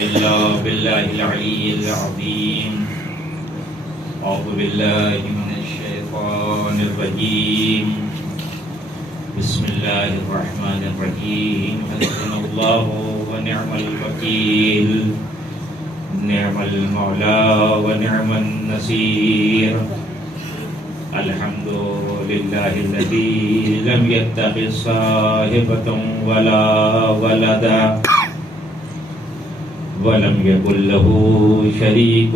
بالله العلي العظيم. أعوذ بالله من الشيطان الرجيم. بسم الله الرحمن الرحيم. حسبنا الله ونعم الوكيل. نعم المولى ونعم النصير. الحمد لله الذي لم يتخذ صاحبة ولا ولدا ولم يكن له شريك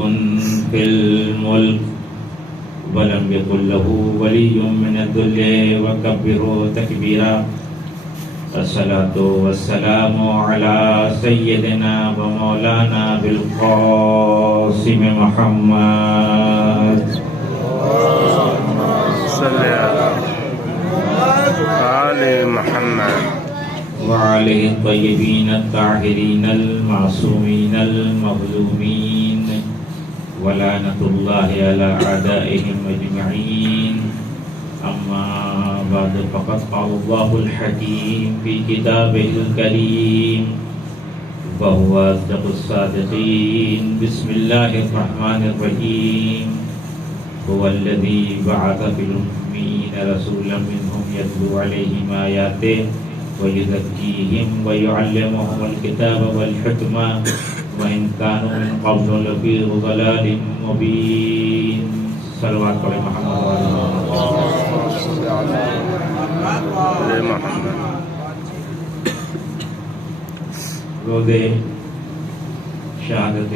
في الملك ولم يكن له ولي من الذل وكبره تكبيرا. الصلاة والسلام على سيدنا ومولانا بالقاسم محمد صل على آل محمد وعليه الطيبين الطاهرين المعصومين المظلومين ولعنة الله على أعدائهم أجمعين. أما بعد فقد قال الله الحكيم في كتابه الكريم وهو أصدق الصادقين. بسم الله الرحمن الرحيم. هو الذي بعث في الأميين رسولا منهم يتلو عليهم آياته ويزكيهم ويعلمهم الكتاب والحكمة وإن كانوا من قبل لفي ضلال مبين. صلوات علی محمد آل محمد. روز شہادت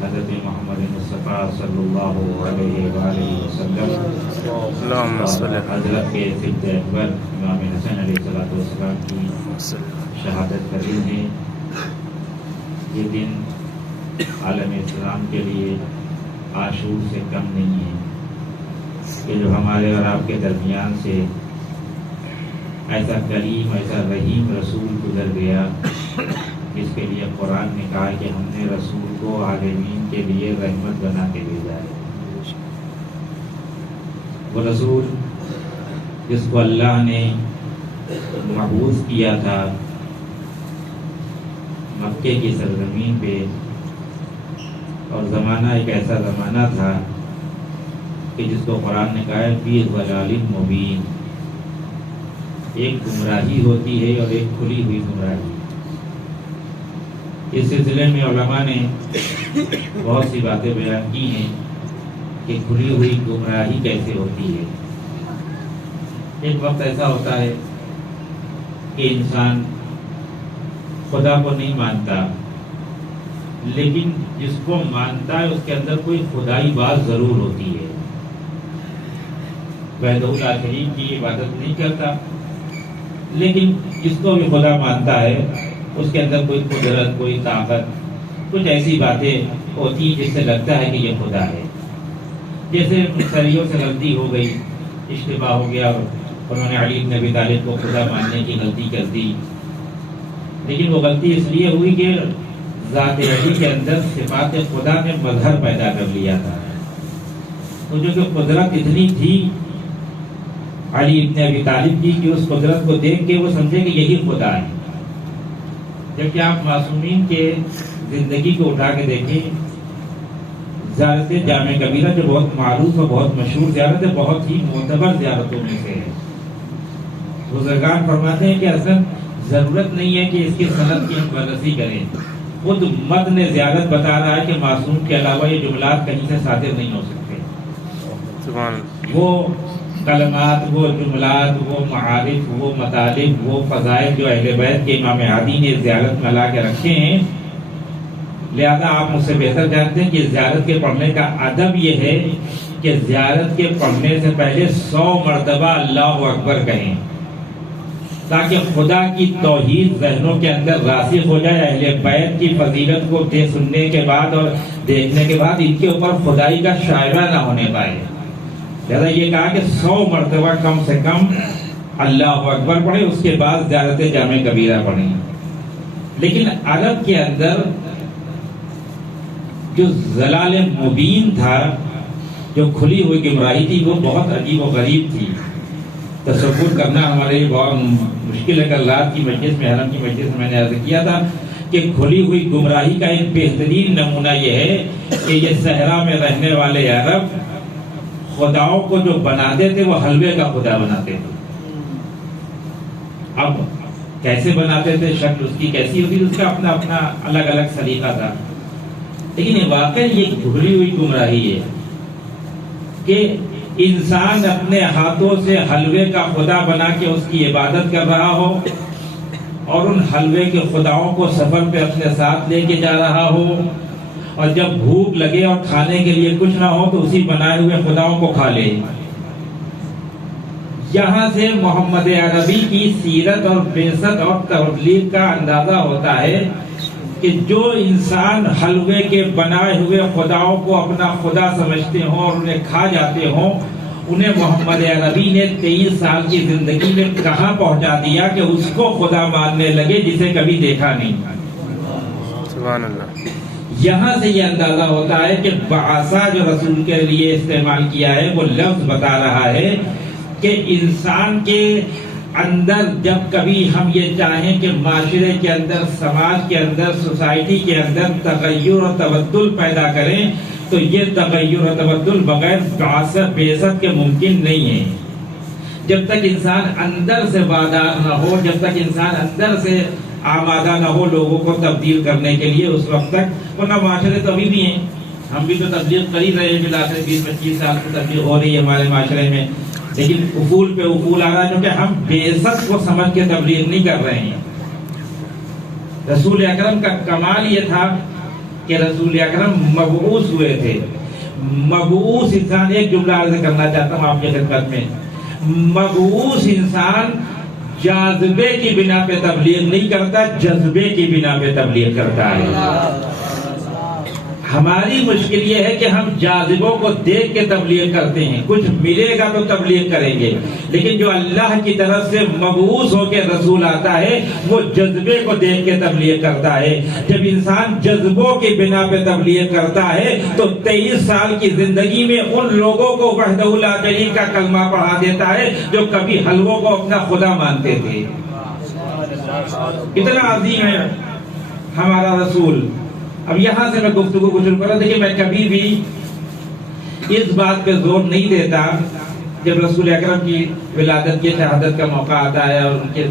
حضرت محمد مصطفیٰ صلی اللہ علیہ وآلہ وسلم اللہم صل علی حضرت کے سبت اکبر امام حسین علیہ السلام کی شہادت کا دن ہے. یہ دن عالم اسلام کے لیے عاشور سے کم نہیں ہے کہ جو ہمارے اور آپ کے درمیان سے ایسا کریم ایسا رحیم رسول گزر گیا جس کے لیے قرآن نے کہا کہ ہم نے رسول کو عالمین کے لیے رحمت بنا کے بھیجا ہے. وہ رسول جس کو اللہ نے مبعوث کیا تھا مکے کی سرزمین پہ، اور زمانہ ایک ایسا زمانہ تھا کہ جس کو قرآن نے کہا ہے فی ضلال مبین. ایک گمراہی ہوتی ہے اور ایک کھلی ہوئی گمراہی. اس سلسلے میں علماء نے بہت سی باتیں بیان کی ہیں کہ کھلی ہوئی گمراہی کیسے ہوتی ہے. ایک وقت ایسا ہوتا ہے کہ انسان خدا کو نہیں مانتا، لیکن جس کو مانتا ہے اس کے اندر کوئی خدائی بات ضرور ہوتی ہے. وحدہ لا شریک کی عبادت نہیں کرتا، لیکن جس کو بھی خدا مانتا ہے اس کے اندر کوئی قدرت، کوئی طاقت، کچھ ایسی باتیں ہوتی ہیں جس سے لگتا ہے کہ یہ خدا ہے. جیسے مشتریوں سے غلطی ہو گئی، اشتباہ ہو گیا، انہوں نے علی بن ابی طالب کو خدا ماننے کی غلطی کر دی، لیکن وہ غلطی اس لیے ہوئی کہ ذات علی کے اندر صفات خدا نے مظہر پیدا کر لیا تھا. تو جو کہ قدرت اتنی تھی علی بن ابی طالب کی کہ اس قدرت کو دیکھ کے وہ سمجھے کہ یہی خدا ہے. جبکہ آپ معصومین کے زندگی کو اٹھا کے دیکھیں، زیارت جامع کبیرہ جو بہت معروف اور بہت مشہور زیارت ہے، بہت ہی معتبر زیارتوں میں سے ہے. بزرگان فرماتے ہیں کہ اصلا ضرورت نہیں ہے کہ اس کی صنعت کی ہم بررسی کریں. خود متن زیارت بتا رہا ہے کہ معصوم کے علاوہ یہ جملات کہیں سے صادر نہیں ہو سکتے. وہ کلمات، وہ جملات، وہ معارف، وہ مطالب، وہ فضائل جو اہل بیت کے امام ہادی نے زیارت میں لا کے رکھے ہیں، لہذا آپ مجھ سے بہتر جانتے ہیں کہ زیارت کے پڑھنے کا ادب یہ ہے کہ زیارت کے پڑھنے سے پہلے 100 مرتبہ اللہ اکبر کہیں تاکہ خدا کی توحید ذہنوں کے اندر راسخ ہو جائے. اہل بیت کی فضیلت کو سننے کے بعد اور دیکھنے کے بعد ان کے اوپر خدائی کا شائبہ نہ ہونے پائے. لہذا یہ کہا کہ 100 مرتبہ کم سے کم اللہ اکبر پڑھیں، اس کے بعد زیارت جامع کبیرہ پڑھیں. لیکن عرب کے اندر جو ضلال مبین تھا، جو کھلی ہوئی گمراہی تھی، وہ بہت عجیب و غریب تھی. تصور کرنا ہمارے لیے بہت مشکل ہے. کل رات کی مجلس میں، حرم کی مجلس میں میں نے عرض کیا تھا کہ کھلی ہوئی گمراہی کا ایک بہترین نمونہ یہ ہے کہ یہ صحرا میں رہنے والے عرب خداؤں کو جو بناتے تھے وہ حلوے کا خدا بناتے تھے. اب کیسے بناتے تھے، شکل اس کی کیسی ہوتی، اس کا اپنا اپنا الگ الگ سلیقہ تھا. لیکن یہ واقعی یہ کھلی ہوئی گمراہی ہے کہ انسان اپنے ہاتھوں سے حلوے کا خدا بنا کے اس کی عبادت کر رہا ہو اور ان حلوے کے خداؤں کو سفر پہ اپنے ساتھ لے کے جا رہا ہو، اور جب بھوک لگے اور کھانے کے لیے کچھ نہ ہو تو اسی بنائے ہوئے خداؤں کو کھا لے. یہاں سے محمد عربی کی سیرت اور بعثت اور تبلیغ کا اندازہ ہوتا ہے کہ جو انسان حلوے کے بنائے ہوئے خداؤں کو اپنا خدا سمجھتے ہوں اور انہیں کھا جاتے ہوں، انہیں محمد عربی نے 23 سال کی زندگی میں کہاں پہنچا دیا کہ اس کو خدا ماننے لگے جسے کبھی دیکھا نہیں. سبحان اللہ. یہاں سے یہ اندازہ ہوتا ہے کہ بعثہ جو رسول کے لیے استعمال کیا ہے وہ لفظ بتا رہا ہے کہ انسان کے اندر جب کبھی ہم یہ چاہیں کہ معاشرے کے اندر، سماج کے اندر، سوسائٹی کے اندر تغیر اور تبدل پیدا کریں تو یہ تغیر اور تبدل بغیر بعثت کے ممکن نہیں ہے. جب تک انسان اندر سے وادار نہ ہو، جب تک انسان اندر سے آمادہ نہ ہو لوگوں کو تبدیل کرنے کے لیے، اس وقت تک، ورنہ معاشرے تو ابھی بھی ہیں، ہم بھی تو تبدیل کر ہی رہے ہیں. بلاسے 20-25 سال سے تبدیل ہو رہی ہے ہمارے معاشرے میں، لیکن افول پہ افول آ رہا ہے کیونکہ ہم بعثت کو سمجھ کے تبلیغ نہیں کر رہے ہیں. رسول اکرم کا کمال یہ تھا کہ رسول اکرم مبعوث ہوئے تھے. مبعوث انسان، ایک جملہ عرض کرنا چاہتا ہوں آپ کی خدمت میں، مبعوث انسان جاذبے کی بنا پہ تبلیغ نہیں کرتا، جذبے کی بنا پہ تبلیغ کرتا ہے. ہماری مشکل یہ ہے کہ ہم جاذبوں کو دیکھ کے تبلیغ کرتے ہیں، کچھ ملے گا تو تبلیغ کریں گے، لیکن جو اللہ کی طرف سے مبعوث ہو کے رسول آتا ہے وہ جذبے کو دیکھ کے تبلیغ کرتا ہے. جب انسان جذبوں کی بنا پہ تبلیغ کرتا ہے تو 23 سال کی زندگی میں ان لوگوں کو وحدہ لا شریک کا کلمہ پڑھا دیتا ہے جو کبھی حلووں کو اپنا خدا مانتے تھے. اتنا عظیم ہے ہمارا رسول. اب یہاں سے میں گفتگو کو شروع کر رہا. دیکھیں، میں کبھی بھی اس بات پہ زور نہیں دیتا جب رسول اکرم کی ولادت کی شہادت کا موقع آتا ہے اور ان کے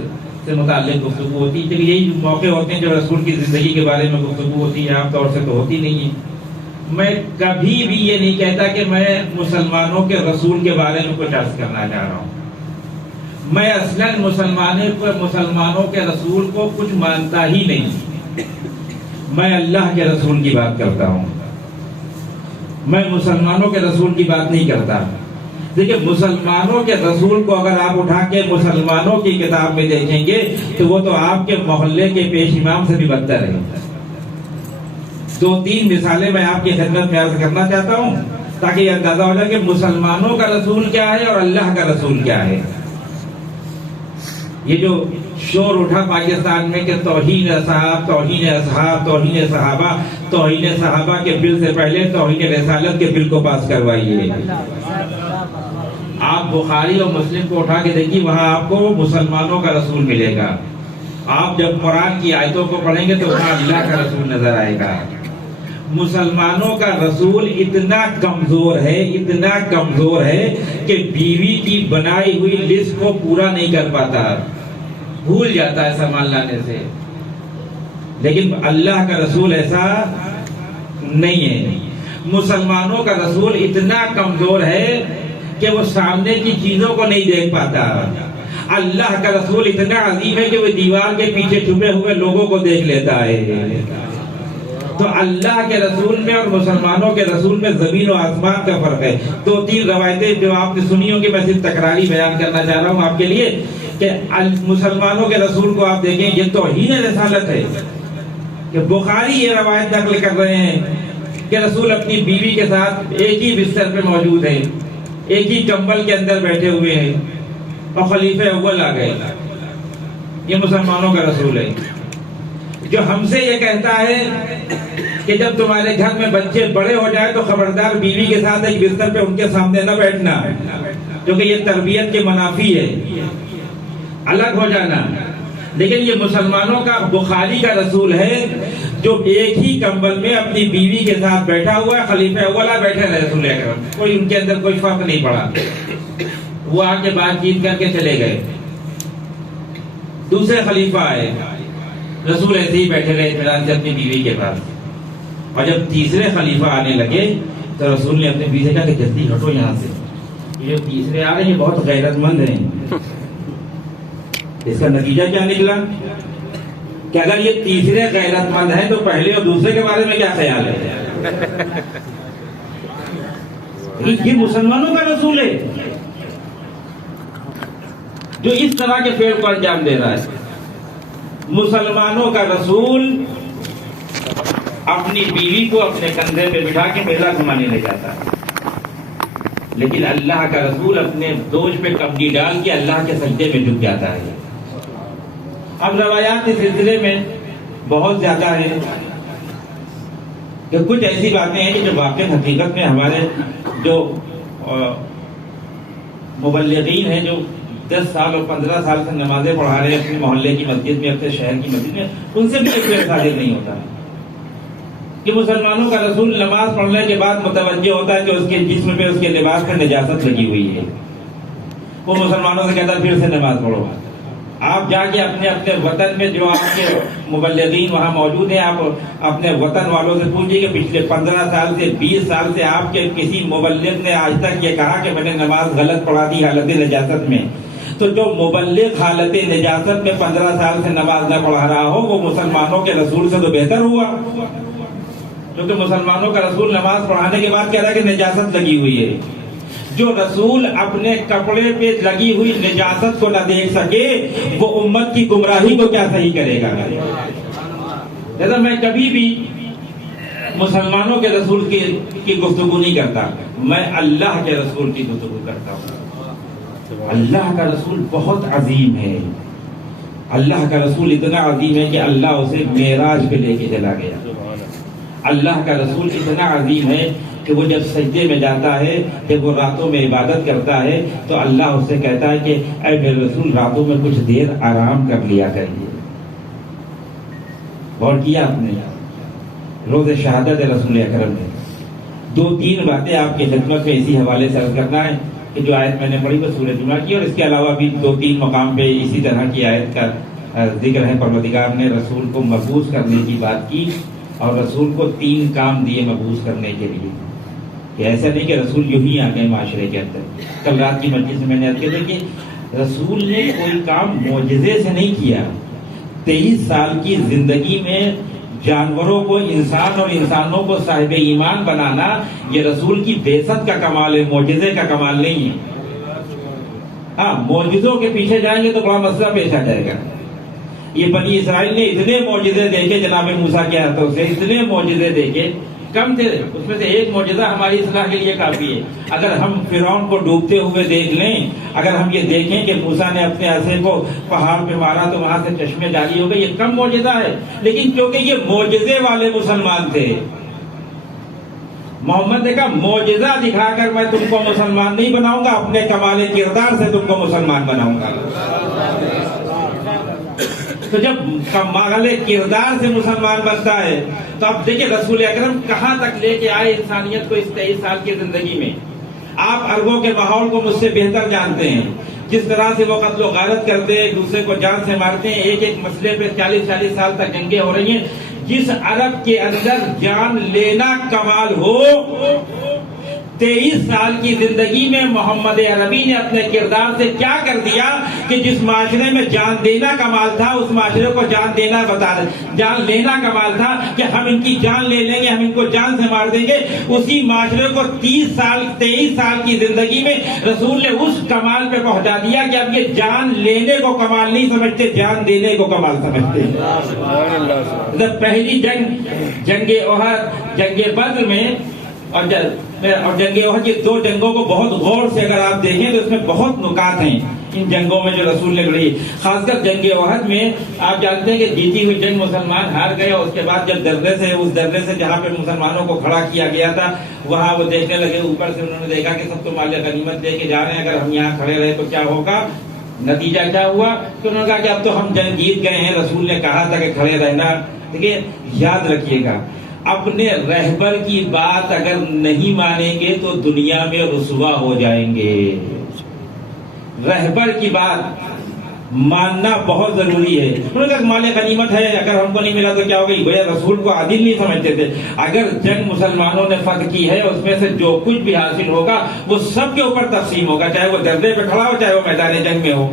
سے متعلق گفتگو ہوتی ہے. یہی موقع ہوتے ہیں جب رسول کی زندگی کے بارے میں گفتگو ہوتی ہے، عام طور سے تو ہوتی نہیں ہے. میں کبھی بھی یہ نہیں کہتا کہ میں مسلمانوں کے رسول کے بارے میں کچھ عرض کرنا چاہ رہا ہوں. میں اصلاً مسلمانوں کے رسول کو کچھ مانتا ہی نہیں. میں اللہ کے رسول کی بات کرتا ہوں، میں مسلمانوں کے رسول کی بات نہیں کرتا. دیکھیں، مسلمانوں کے رسول کو اگر آپ اٹھا کے مسلمانوں کی کتاب میں دیکھیں گے تو وہ تو آپ کے محلے کے پیش امام سے بھی بدتر ہے. 2-3 مثالیں میں آپ کی خدمت میں عرض کرنا چاہتا ہوں تاکہ یہ اندازہ ہو جائے کہ مسلمانوں کا رسول کیا ہے اور اللہ کا رسول کیا ہے. یہ جو شور اٹھا پاکستان میں کہ توہین اصحاب، توہین اصحاب، توہین صحابہ، توہین صحابہ کے بل سے پہلے توہین رسالت کے بل کو پاس کروائیے. آپ بخاری اور مسلم کو اٹھا کے دیکھیے، وہاں آپ کو مسلمانوں کا رسول ملے گا. آپ جب قرآن کی آیتوں کو پڑھیں گے تو وہاں اللہ کا رسول نظر آئے گا. مسلمانوں کا رسول اتنا کمزور ہے، اتنا کمزور ہے کہ بیوی کی بنائی ہوئی لسٹ کو پورا نہیں کر پاتا، بھول جاتا ہے سامان لانے سے. لیکن اللہ کا رسول ایسا نہیں ہے. مسلمانوں کا رسول اتنا کمزور ہے کہ وہ سامنے کی چیزوں کو نہیں دیکھ پاتا. اللہ کا رسول اتنا عظیم ہے کہ وہ دیوار کے پیچھے چھپے ہوئے لوگوں کو دیکھ لیتا ہے. تو اللہ کے رسول میں اور مسلمانوں کے رسول میں زمین و آسمان کا فرق ہے. 2-3 روایتیں جو آپ نے سنی ہوں گی، میں صرف تکراری بیان کرنا چاہ رہا ہوں آپ کے لیے کہ مسلمانوں کے رسول کو آپ دیکھیں، یہ توہین رسالت ہے کہ بخاری یہ روایت نقل کر رہے ہیں کہ رسول اپنی بیوی کے ساتھ ایک ہی بستر پہ موجود ہیں، ایک ہی کمبل کے اندر بیٹھے ہوئے ہیں اور خلیفہ اول آ گئے. یہ مسلمانوں کا رسول ہے جو ہم سے یہ کہتا ہے کہ جب تمہارے گھر میں بچے بڑے ہو جائے تو خبردار بیوی کے ساتھ ایک بستر پہ ان کے سامنے نہ بیٹھنا، کیونکہ یہ تربیت کے منافی ہے. الگ ہو جانا. لیکن یہ مسلمانوں کا بخاری کا رسول ہے جو ایک ہی کمبل میں اپنی بیوی کے ساتھ بیٹھا ہوا ہے، خلیفہ اولا بیٹھے رہے رسول اکرم، کوئی ان کے اندر کوئی فرق نہیں پڑا، وہ آ کے بات چیت کر کے چلے گئے۔ دوسرے خلیفہ آئے، رسول ایسے ہی بیٹھے رہے اطمینان سے اپنی بیوی کے پاس، اور جب تیسرے خلیفہ آنے لگے تو رسول نے اپنے بیوی سے کہا کہ جلدی ہٹو یہاں سے، یہ تیسرے آ رہے ہیں بہت غیرت مند ہیں۔ اس کا نتیجہ کیا نکلا کہ اگر یہ تیسرے غیرت مند ہیں تو پہلے اور دوسرے کے بارے میں کیا خیال ہے؟ یہ مسلمانوں کا رسول ہے جو اس طرح کے فعل کو انجام دے رہا ہے۔ مسلمانوں کا رسول اپنی بیوی کو اپنے کندھے پہ بٹھا کے میلہ گھمانے لے جاتا ہے، لیکن اللہ کا رسول اپنے دوش پہ کمڈی ڈال کے اللہ کے سجدے میں جھک جاتا ہے۔ اب روایات کے سلسلے میں بہت زیادہ ہے کہ کچھ ایسی باتیں ہیں کہ جو واقع حقیقت میں ہمارے جو مبلغین ہیں جو 10 سال اور 15 سال سے نمازیں پڑھا رہے ہیں اپنے محلے کی مسجد میں، اپنے شہر کی مسجد میں، ان سے بھی ایک صادق نہیں ہوتا کہ مسلمانوں کا رسول نماز پڑھنے کے بعد متوجہ ہوتا ہے کہ اس کے جسم پہ اس کے لباس پہ نجاست لگی ہوئی ہے، وہ مسلمانوں سے کہتا ہے پھر سے نماز پڑھو۔ آپ جا کے اپنے وطن میں جو آپ کے مبلغین وہاں موجود ہیں، آپ اپنے وطن والوں سے پوچھیے کہ پچھلے 15 سال سے 20 سال سے آپ کے کسی مبلغ نے آج تک یہ کہا کہ میں نے نماز غلط پڑھا دی حالت نجاست میں؟ تو جو مبلغ حالت نجاست میں 15 سال سے نماز نہ پڑھا رہا ہو وہ مسلمانوں کے رسول سے تو بہتر ہوا، کیونکہ مسلمانوں کا رسول نماز پڑھانے کے بعد کہہ رہا ہے کہ نجاست لگی ہوئی ہے۔ جو رسول اپنے کپڑے پہ لگی ہوئی نجاست کو نہ دیکھ سکے وہ امت کی گمراہی کو کیا صحیح کرے گا؟ جیسا میں کبھی بھی مسلمانوں کے رسول کی گفتگو نہیں کرتا، میں اللہ کے رسول کی گفتگو کرتا ہوں۔ اللہ کا رسول بہت عظیم ہے، اللہ کا رسول اتنا عظیم ہے کہ اللہ اسے معراج پہ لے کے چلا گیا۔ اللہ کا رسول اتنا عظیم ہے کہ وہ جب سجدے میں جاتا ہے، جب وہ راتوں میں عبادت کرتا ہے تو اللہ اس سے کہتا ہے کہ اے میرے رسول راتوں میں کچھ دیر آرام کر لیا کریے۔ غور کیا آپ نے روز شہادت رسول اکرم میں 2-3 باتیں آپ کی خدمت میں اسی حوالے سے عرض کرنا ہے کہ جو آیت میں نے پڑھی وہ سورہ جمعہ کی، اور اس کے علاوہ بھی 2-3 مقام پہ اسی طرح کی آیت کا ذکر ہے۔ پروردگار نے رسول کو مبعوث کرنے کی بات کی اور رسول کو 3 کام دیے مبعوث کرنے کے لیے، کہ ایسا نہیں کہ رسول یوں ہی آ گئے معاشرے کے اندر۔ کل رات کی مجلس میں نے عرض کیا کہ رسول نے کوئی کام معجزے سے نہیں کیا، 23 سال کی زندگی میں جانوروں کو انسان اور انسانوں کو صاحب ایمان بنانا یہ رسول کی بعثت کا کمال ہے، معجزے کا کمال نہیں ہے۔ ہاں معجزوں کے پیچھے جائیں گے تو بڑا مسئلہ پیش آ جائے گا۔ یہ بنی اسرائیل نے اتنے معجزے دیکھے جناب موسیٰ کے ہاتھوں سے، اتنے معجزے دیکھے، کم تھے، اس میں سے ایک معجزہ ہماری اصلاح کے لیے کافی ہے۔ اگر ہم فرعون کو ڈوبتے ہوئے دیکھ لیں، اگر ہم یہ دیکھیں کہ موسیٰ نے اپنے عصا کو پہاڑ پہ مارا تو وہاں سے چشمے جاری ہو گئے، یہ کم معجزہ ہے، لیکن کیونکہ یہ معجزے والے مسلمان تھے، محمد نے کہا معجزہ دکھا کر میں تم کو مسلمان نہیں بناؤں گا، اپنے کمال کردار سے تم کو مسلمان بناؤں گا۔ تو جب کمال کردار سے مسلمان بنتا ہے تو آپ دیکھیں رسول اکرم کہاں تک لے کے آئے انسانیت کو اس 23 سال کی زندگی میں۔ آپ عربوں کے ماحول کو مجھ سے بہتر جانتے ہیں، جس طرح سے وہ قتل و غارت کرتے ہیں، ایک دوسرے کو جان سے مارتے ہیں، ایک مسئلے پہ 40 سال تک جنگیں ہو رہی ہیں۔ جس عرب کے اندر جان لینا کمال ہو، 23 سال کی زندگی میں محمد عربی نے اپنے کردار سے کیا کر دیا کہ جس معاشرے میں جان دینا کمال تھا اس معاشرے کو جان لینا کمال تھا کہ ہم ان کی جان لے لیں گے، ہم ان کو جان سے مار دیں گے، اسی معاشرے کو 23 سال کی زندگی میں رسول نے اس کمال پہ پہنچا دیا کہ اب یہ جان لینے کو کمال نہیں سمجھتے، جان دینے کو کمال سمجھتے۔ پہلی جنگ احد، جنگ بدر میں اور جنگ احد کی 2 جنگوں کو بہت غور سے اگر آپ دیکھیں تو اس میں بہت نکات ہیں ان جنگوں میں جو رسول نے لڑی، خاص کر جنگ احد میں آپ جانتے ہیں کہ جیتی ہوئی جنگ مسلمان ہار گئے، اور اس کے بعد جب اس درے سے جہاں پہ مسلمانوں کو کھڑا کیا گیا تھا وہاں وہ دیکھنے لگے، اوپر سے انہوں نے دیکھا کہ سب تو مال غنیمت لے کے جا رہے ہیں، اگر ہم یہاں کھڑے رہے تو کیا ہوگا؟ نتیجہ کیا ہوا کہ انہوں نے کہا کہ اب تو ہم جنگ جیت گئے ہیں، رسول نے کہا تھا کہ کھڑے رہنا. دیکھیے یاد رکھیے گا، اپنے رہبر کی بات اگر نہیں مانیں گے تو دنیا میں رسوا ہو جائیں گے. رہبر کی بات ماننا بہت ضروری ہے. انہوں نے کہا مال غنیمت ہے، اگر ہم کو نہیں ملا تو کیا ہوگا؟ گویا رسول کو عادل نہیں سمجھتے تھے. اگر جنگ مسلمانوں نے فتح کی ہے، اس میں سے جو کچھ بھی حاصل ہوگا وہ سب کے اوپر تقسیم ہوگا، چاہے وہ درجے پہ کھڑا ہو چاہے وہ میدان جنگ میں ہو.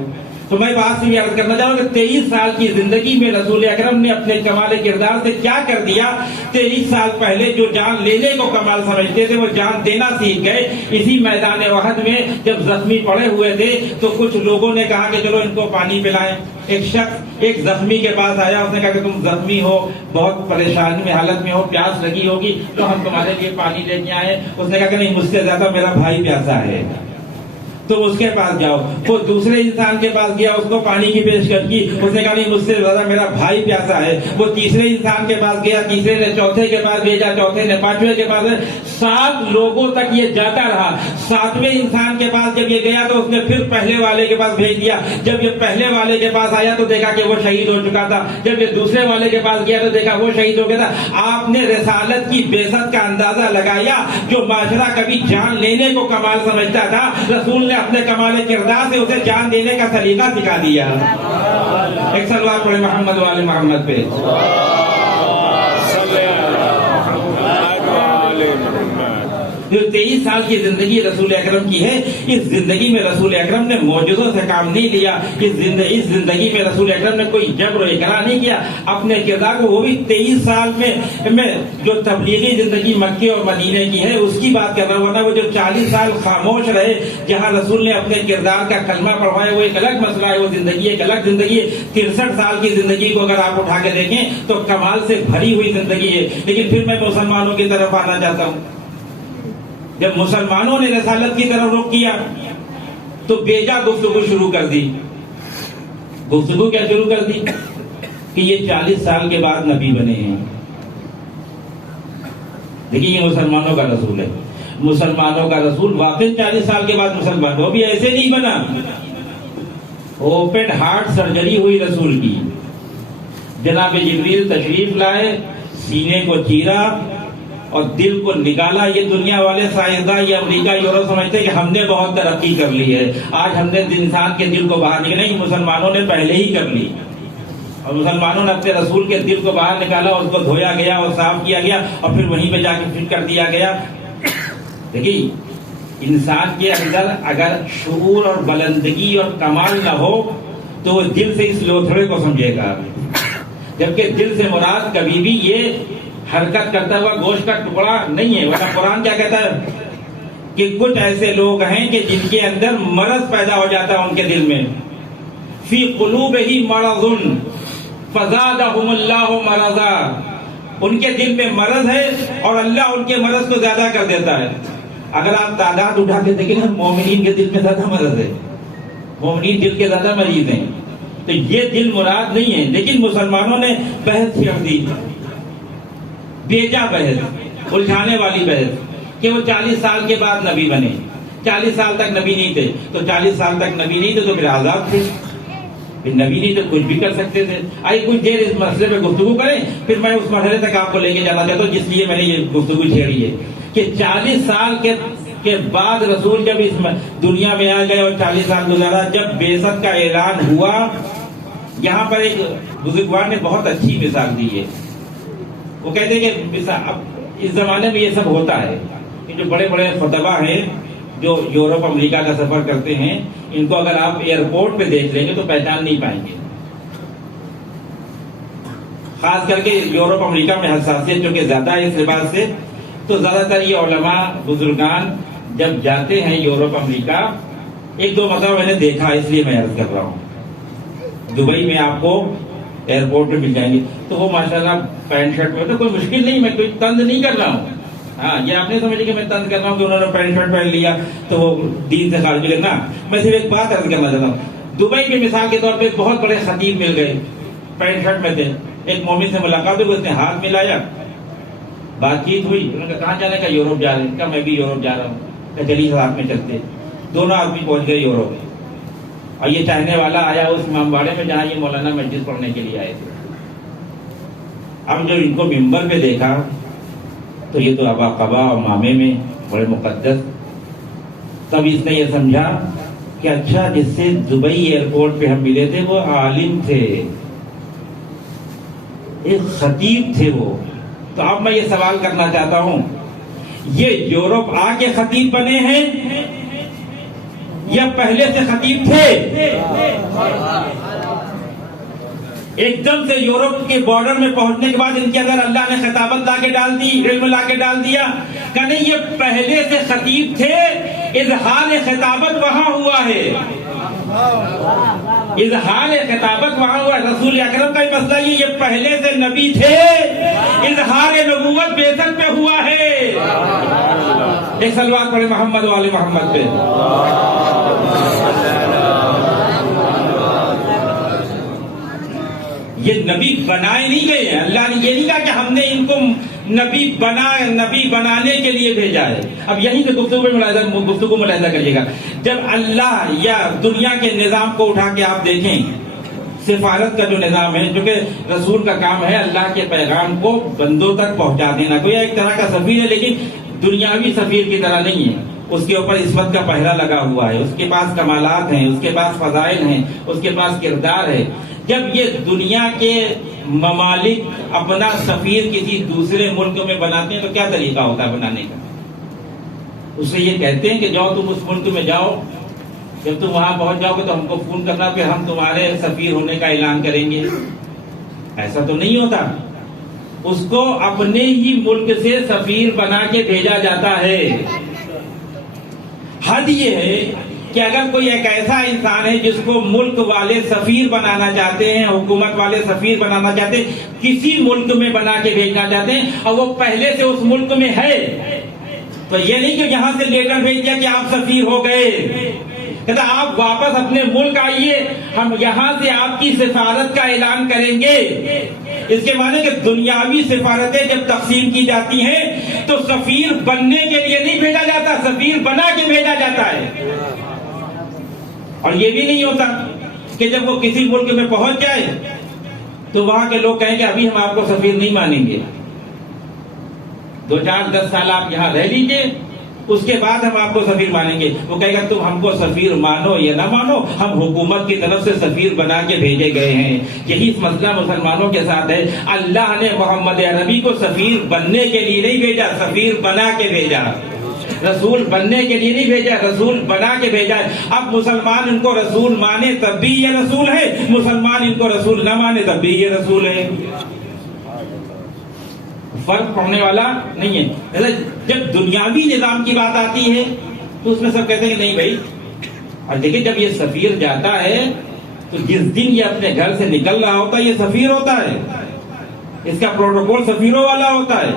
تو میں بات سے بھی عرض کرنا چاہوں کہ 23 سال کی زندگی میں رسول اکرم نے اپنے کمال کردار سے کیا کر دیا. 23 سال پہلے جو جان لینے کو کمال سمجھتے تھے وہ جان دینا سیکھ گئے. اسی میدان احد میں جب زخمی پڑے ہوئے تھے تو کچھ لوگوں نے کہا کہ چلو ان کو پانی پلائیں. ایک شخص ایک زخمی کے پاس آیا، اس نے کہا کہ تم زخمی ہو، بہت پریشانی میں حالت میں ہو، پیاس لگی ہوگی تو ہم تمہارے لیے پانی لے کے آئے. اس نے کہا کہ نہیں، مجھ سے زیادہ میرا بھائی پیاسا ہے، تو اس کے پاس جاؤ. وہ دوسرے انسان کے پاس گیا، اس کو پانی کی پیشکش کی. اس نے کہا نہیں، مجھ سے زیادہ میرا بھائی پیاسا ہے. وہ تیسرے انسان کے پاس گیا، تیسرے نے چوتھے کے پاس بھیجا، چوتھے نے پانچویں کے پاس. 7 لوگوں تک یہ جاتا رہا. 7ویں انسان کے پاس جب یہ گیا تو اس نے پھر پہلے والے کے پاس بھیج دیا. جب یہ پہلے والے کے پاس آیا تو دیکھا کہ وہ شہید ہو چکا تھا. جب یہ دوسرے والے کے پاس گیا تو دیکھا وہ شہید ہو گیا تھا. آپ نے رسالت کی بعثت کا اندازہ لگایا. جو معاشرہ کبھی جان لینے کو کمال سمجھتا تھا، رسول نے اپنے کمال کردار سے اسے جان دینے کا سلیقہ سکھا دیا. ایک صلوات پڑھے محمد والے محمد پہ. 23 سال کی زندگی رسول اکرم کی ہے. اس زندگی میں رسول اکرم نے معجزوں سے کام نہیں لیا. اس زندگی میں رسول اکرم نے کوئی جبر و اکراه نہیں کیا. اپنے کردار کو، وہ بھی 23 سال میں جو تبلیغی زندگی مکے اور مدینے کی ہے اس کی بات کر رہا ہوں. ورنہ وہ جو 40 سال خاموش رہے جہاں رسول نے اپنے کردار کا کلمہ پڑھوایا، وہ ایک الگ مسئلہ ہے. وہ زندگی ایک الگ زندگی ہے. 63 سال کی زندگی کو اگر آپ اٹھا کے دیکھیں تو کمال سے بھری ہوئی زندگی ہے. لیکن پھر میں مسلمانوں کی طرف آنا چاہتا ہوں. جب مسلمانوں نے رسالت کی طرف رخ کیا تو بیجا گفتگو شروع کر دی. گفتگو کیا شروع کر دی کہ یہ 40 سال کے بعد نبی بنے ہیں. دیکھیے یہ مسلمانوں کا رسول ہے. مسلمانوں کا رسول واقعی 40 سال کے بعد مسلمان. وہ بھی ایسے نہیں بنا، اوپن ہارٹ سرجری ہوئی رسول کی. جناب جبریل تشریف لائے، سینے کو چیرا اور دل کو نکالا. یہ دنیا والے سائنسداں، یہ امریکہ یورپ سمجھتے ہیں کہ ہم نے بہت ترقی کر لی ہے، آج ہم نے انسان کے دل کو باہر نکالا. نہیں، مسلمانوں نے پہلے ہی کر لی. اور مسلمانوں نے اپنے رسول کے دل کو باہر نکالا، اس کو دھویا گیا اور صاف کیا گیا اور پھر وہیں پہ جا کے فٹ کر دیا گیا. دیکھیے انسان کے اندر اگر شعور اور بلندگی اور کمال نہ ہو تو وہ دل سے اس لوتھڑے کو سمجھے گا. جبکہ دل سے مراد کبھی بھی یہ حرکت کرتا ہوا گوشت کا ٹکڑا نہیں ہے. ورنہ قرآن کیا کہتا ہے کہ کچھ ایسے لوگ ہیں کہ جن کے اندر مرض پیدا ہو جاتا ہے ان کے دل میں. فی قلوبہم مرض فزادہم اللہ مرضا. ان کے دل میں مرض ہے اور اللہ ان کے مرض کو زیادہ کر دیتا ہے. اگر آپ تعداد اٹھا کے دیکھیں نا، مومنین کے دل میں زیادہ مرض ہے، مومنین دل کے زیادہ مریض ہیں. تو یہ دل مراد نہیں ہے. لیکن مسلمانوں نے بحث چھیڑ دی، بیجا بحث، الجھانے والی بحث کہ وہ 40 سال کے بعد نبی بنے. 40 سال تک نبی نہیں تھے. تو 40 سال تک نبی نہیں تھے تو پھر آزاد تھے، پھر نبی نہیں تو کچھ بھی کر سکتے تھے. آئیے کچھ دیر اس مسئلے پہ گفتگو کریں، پھر میں اس مرحلے تک آپ کو لے کے جانا چاہتا ہوں جس لیے میں نے یہ گفتگو چھیڑی ہے کہ 40 سال کے بعد رسول جب اس دنیا میں آ گئے اور 40 سال گزارا. جب بعثت کا اعلان ہوا، یہاں پر ایک بزرگوار نے بہت اچھی مثال دی ہے. وہ کہتے ہیں کہ اب اس زمانے میں یہ سب ہوتا ہے کہ جو بڑے بڑے خطبہ ہیں جو یورپ امریکہ کا سفر کرتے ہیں، ان کو اگر آپ ایئرپورٹ پہ دیکھ لیں گے تو پہچان نہیں پائیں گے. خاص کر کے یورپ امریکہ میں حساسیت چونکہ زیادہ ہے اس لباس سے، تو زیادہ تر یہ علماء بزرگان جب جاتے ہیں یورپ امریکہ، 1-2 مرتبہ میں نے دیکھا اس لیے میں عرض کر رہا ہوں. دبئی میں آپ کو ایئرپورٹ پہ مل جائیں گے تو وہ ماشاءاللہ پینٹ شرٹ میں، تو کوئی مشکل نہیں، میں کوئی طنز نہیں کر رہا ہوں. ہاں یہ آپ نے سمجھے کہ میں طنز کر رہا ہوں کہ انہوں نے پینٹ شرٹ پہن لیا تو وہ دین سے خارج ہو. نہ، میں صرف ایک بات عرض کرنا چاہتا ہوں. دبئی میں مثال کے طور پہ ایک بہت بڑے خطیب مل گئے، پینٹ شرٹ میں تھے. ایک مومن سے ملاقات ہوئی، اس نے ہاتھ ملایا، بات چیت ہوئی. انہوں نے کہا کہاں جانے کا؟ یورپ جا رہے ہیں. کہا میں بھی یورپ جا رہا ہوں. کہ چلیے ساتھ میں چلتے. دونوں آدمی پہنچ گئے یورپ. اور یہ چاہنے والا آیا اس امام باڑے میں جہاں یہ مولانا مسجد پڑھنے کے لیے آئے تھے. اب جب ان کو ممبر پہ دیکھا تو یہ تو ابا قبا اور مامے میں بڑے مقدس. تب اس نے یہ سمجھا کہ اچھا جس سے دبئی ایئرپورٹ پہ ہم ملے تھے وہ عالم تھے, ایک خطیب تھے وہ. تو اب میں یہ سوال کرنا چاہتا ہوں, یہ یورپ آ کے خطیب بنے ہیں یا پہلے سے خطیب تھے؟ ایک دم سے یورپ کے بارڈر میں پہنچنے کے بعد ان کے اندر اللہ نے خطابت لا کے ڈال دی, علم لا کے ڈال دیا کہ نہیں یہ پہلے سے خطیب تھے, اظہار خطابت وہاں ہوا ہے, اظہار خطابت وہاں ہوا ہے. رسول اکرم کا مسئلہ یہ پہلے سے نبی تھے, اظہار نبوت بیسن پہ ہوا ہے. ایک صلوات پڑھے محمد والے محمد پہ. یہ نبی بنائے نہیں گئے ہیں. اللہ نے یہ نہیں کہا کہ ہم نے ان کو نبی بنانے کے لیے بھیجا ہے. اب یہیں سے گفتگو ملاحظہ کریے گا. جب اللہ یا دنیا کے نظام کو اٹھا کے آپ دیکھیں, سفارت کا جو نظام ہے, جو کہ رسول کا کام ہے اللہ کے پیغام کو بندوں تک پہنچا دینا. کوئی ایک طرح کا سفیر ہے لیکن دنیاوی سفیر کی طرح نہیں ہے. اس کے اوپر عصمت کا پہرا لگا ہوا ہے, اس کے پاس کمالات ہیں, اس کے پاس فضائل ہیں, اس کے پاس کردار ہے. جب یہ دنیا کے ممالک اپنا سفیر کسی دوسرے ملک میں بناتے ہیں تو کیا طریقہ ہوتا ہے بنانے کا؟ اسے یہ کہتے ہیں کہ جاؤ تم اس ملک میں جاؤ, جب تم وہاں پہنچ جاؤ گے تو ہم کو فون کرنا, پھر ہم تمہارے سفیر ہونے کا اعلان کریں گے. ایسا تو نہیں ہوتا. اس کو اپنے ہی ملک سے سفیر بنا کے بھیجا جاتا ہے. حد یہ ہے کہ اگر کوئی ایک ایسا انسان ہے جس کو ملک والے سفیر بنانا چاہتے ہیں, حکومت والے سفیر بنانا چاہتے ہیں, کسی ملک میں بنا کے بھیجنا چاہتے ہیں, اور وہ پہلے سے اس ملک میں ہے, تو یہ نہیں کہ یہاں سے لیٹر بھیج دیا کہ آپ سفیر ہو گئے. کہتا آپ واپس اپنے ملک آئیے, ہم یہاں سے آپ کی سفارت کا اعلان کریں گے. اس کے معنی کہ دنیاوی سفارتیں جب تقسیم کی جاتی ہیں تو سفیر بننے کے لیے نہیں بھیجا جاتا, سفیر بنا کے بھیجا جاتا ہے. اور یہ بھی نہیں ہوتا کہ جب وہ کسی ملک میں پہنچ جائے تو وہاں کے لوگ کہیں کہ ابھی ہم آپ کو سفیر نہیں مانیں گے, 2-4-10 سال آپ یہاں رہ لیجئے, اس کے بعد ہم آپ کو سفیر مانیں گے. وہ کہے گا تم ہم کو سفیر مانو یا نہ مانو, ہم حکومت کی طرف سے سفیر بنا کے بھیجے گئے ہیں. یہی مسئلہ مسلمانوں کے ساتھ ہے. اللہ نے محمد عربی کو سفیر بننے کے لیے نہیں بھیجا, سفیر بنا کے بھیجا. رسول بننے کے لیے نہیں بھیجا, رسول بنا کے بھیجا ہے. اب مسلمان ان کو رسول مانے تب بھی یہ رسول ہے, مسلمان ان کو رسول نہ مانے تب بھی یہ رسول ہے. فرق پڑنے والا نہیں ہے. جب دنیاوی نظام کی بات آتی ہے تو اس میں سب کہتے ہیں کہ نہیں بھائی. اور دیکھیں جب یہ سفیر جاتا ہے تو جس دن یہ اپنے گھر سے نکل رہا ہوتا ہے یہ سفیر ہوتا ہے, اس کا پروٹوکول سفیروں والا ہوتا ہے.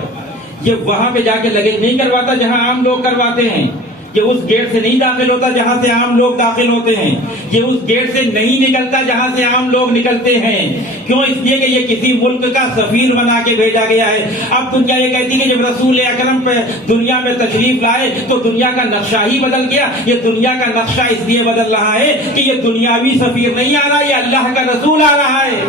یہ وہاں پہ جا کے لگیج نہیں کرواتا جہاں عام لوگ کرواتے ہیں, یہ اس گیٹ سے نہیں داخل ہوتا جہاں سے عام لوگ داخل ہوتے ہیں, یہ اس گیٹ سے نہیں نکلتا جہاں سے عام لوگ نکلتے ہیں. کیوں؟ اس لیے کہ یہ کسی ملک کا سفیر بنا کے بھیجا گیا ہے. اب دنیا یہ کہتی ہے کہ جب رسول اکرم پہ دنیا میں تشریف لائے تو دنیا کا نقشہ ہی بدل گیا. یہ دنیا کا نقشہ اس لیے بدل رہا ہے کہ یہ دنیاوی سفیر نہیں آ رہا, یہ اللہ کا رسول آ رہا ہے.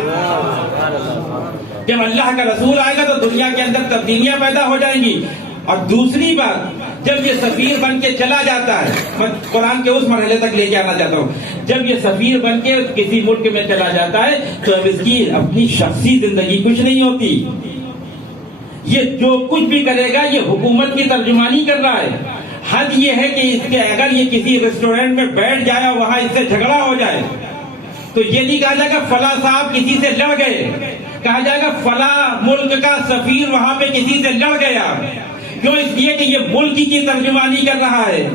جب اللہ کا رسول آئے گا تو دنیا کے اندر تبدیلیاں پیدا ہو جائیں گی. اور دوسری بات, جب یہ سفیر بن کے چلا جاتا ہے, میں قرآن کے اس مرحلے تک لے کے آنا چاہتا ہوں, جب یہ سفیر بن کے کسی ملک میں چلا جاتا ہے تو اب اس کی اپنی شخصی زندگی کچھ نہیں ہوتی. یہ جو کچھ بھی کرے گا یہ حکومت کی ترجمانی کر رہا ہے. حد یہ ہے کہ اس کے اگر یہ کسی ریسٹورینٹ میں بیٹھ جائے اور وہاں اس سے جھگڑا ہو جائے تو یہ نہیں کہا جائے گا فلاں صاحب کسی سے لڑ گئے, کہا جائے گا فلاں ملک کا سفیر وہاں پہ کسی سے لڑ گیا. کیوں؟ اس لیے کہ یہ ملکی کی ترجمانی کر رہا ہے.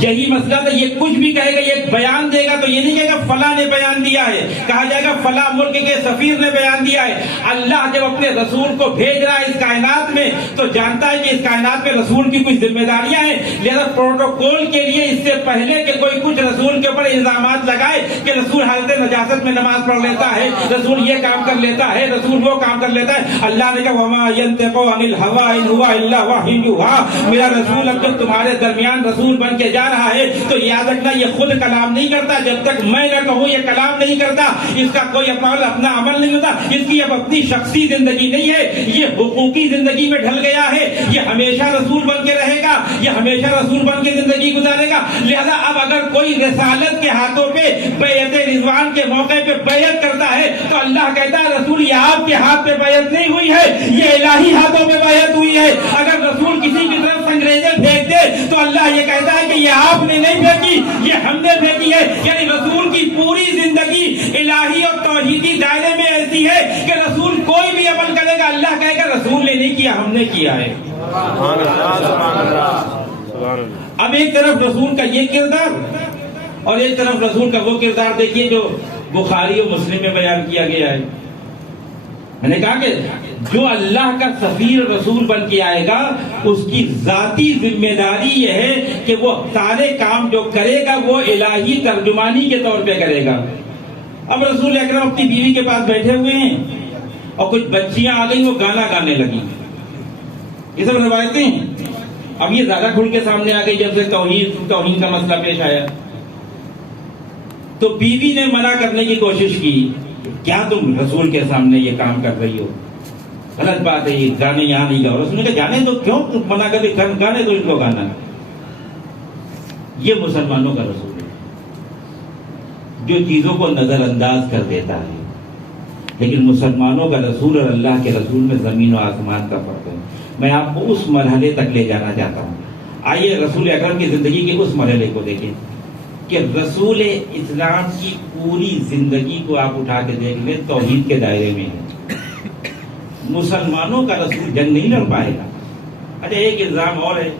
یہی مسئلہ تھا. یہ کچھ بھی کہے گا, یہ بیان دے گا تو یہ نہیں کہے گا فلاں نے بیان دیا ہے, کہا جائے گا فلاں ملک کے سفیر نے بیان دیا ہے. اللہ جب اپنے رسول کو بھیج رہا ہے اس کائنات میں تو جانتا ہے کہ اس کائنات میں رسول کی کچھ ذمہ داریاں ہیں. لہذا پروٹوکول کے لیے اس سے پہلے کہ کوئی کچھ رسول کے اوپر الزامات لگائے کہ رسول حالت نجاست میں نماز پڑھ لیتا ہے, رسول یہ کام کر لیتا ہے, رسول وہ کام کر لیتا ہے, اللہ نے کہا وما ينطق عن الهوى ان هو الا وحی وحی ہوا میرا رسول اب جب تمہارے درمیان رسول بن کے جا رہا ہے تو یاد رکھنا یہ خود کلام نہیں کرتا، جب تک میں نہ کہوں یہ کلام نہیں کرتا، اس کا کوئی اپنا عمل نہیں ہوتا، اس کی اب اپنی شخصی زندگی نہیں ہے، یہ حقوقی زندگی میں ڈھل گیا ہے، یہ ہمیشہ رسول بن کے رہے گا، یہ ہمیشہ رسول بن کے زندگی گزارے گا۔ لہذا اب اگر کوئی رسالت کے ہاتھوں پہ بیعت رضوان کے موقع پہ بیعت کرتا ہے تو اللہ کہتا ہے رسول یہ آپ کے ہاتھ پہ بیعت نہیں ہوئی ہے، یہ الہی ہاتھوں پہ بیعت ہوئی ہے۔ اگر رسول کسی کی طرف انگریزیں پھینک دے تو اللہ یہ کہتا ہے کہ یہ آپ نے نہیں پھینکی، یہ ہم نے پھینکی ہے۔ یعنی رسول کی پوری زندگی الہی اور توحیدی دائرے میں ایسی ہے کہ رسول کوئی بھی عمل کرے گا اللہ کہے گا رسول نے نہیں کیا، ہم نے کیا ہے۔ اب ایک طرف رسول کا یہ کردار اور ایک طرف رسول کا وہ کردار دیکھیے جو بخاری و مسلم میں بیان کیا گیا ہے۔ میں نے کہا کہ جو اللہ کا سفیر رسول بن کے آئے گا اس کی ذاتی ذمہ داری یہ ہے کہ وہ سارے کام جو کرے گا وہ الہی ترجمانی کے طور پہ کرے گا۔ اب رسول اکرم اپنی بیوی کے پاس بیٹھے ہوئے ہیں اور کچھ بچیاں آ گئی وہ گانا گانے لگی، یہ سب روایتیں ہیں۔ اب یہ زیادہ کھل کے سامنے آ گئی جب سے توہین کا مسئلہ پیش آیا تو بیوی نے منع کرنے کی کوشش کی، کیا تم رسول کے سامنے یہ کام کر رہی ہو، غلط بات ہے، یہ گانے یہاں نہیں گاؤ۔ رسول نے کہا جانے تو کیوں تم منع کر دے، گانے تو ان کو گانا۔ یہ مسلمانوں کا رسول ہے جو چیزوں کو نظر انداز کر دیتا ہے، لیکن مسلمانوں کا رسول اور اللہ کے رسول میں زمین و آسمان کا فرق ہے۔ میں آپ کو اس مرحلے تک لے جانا چاہتا ہوں۔ آئیے رسول اکرم کی زندگی کے اس مرحلے کو دیکھیں کہ رسول اسلام کی پوری زندگی کو آپ اٹھا کے دیکھ لیں توحید کے دائرے میں ہے۔ مسلمانوں کا رسول جنگ نہیں لڑ پائے گا۔ اچھا ایک الزام اور ہے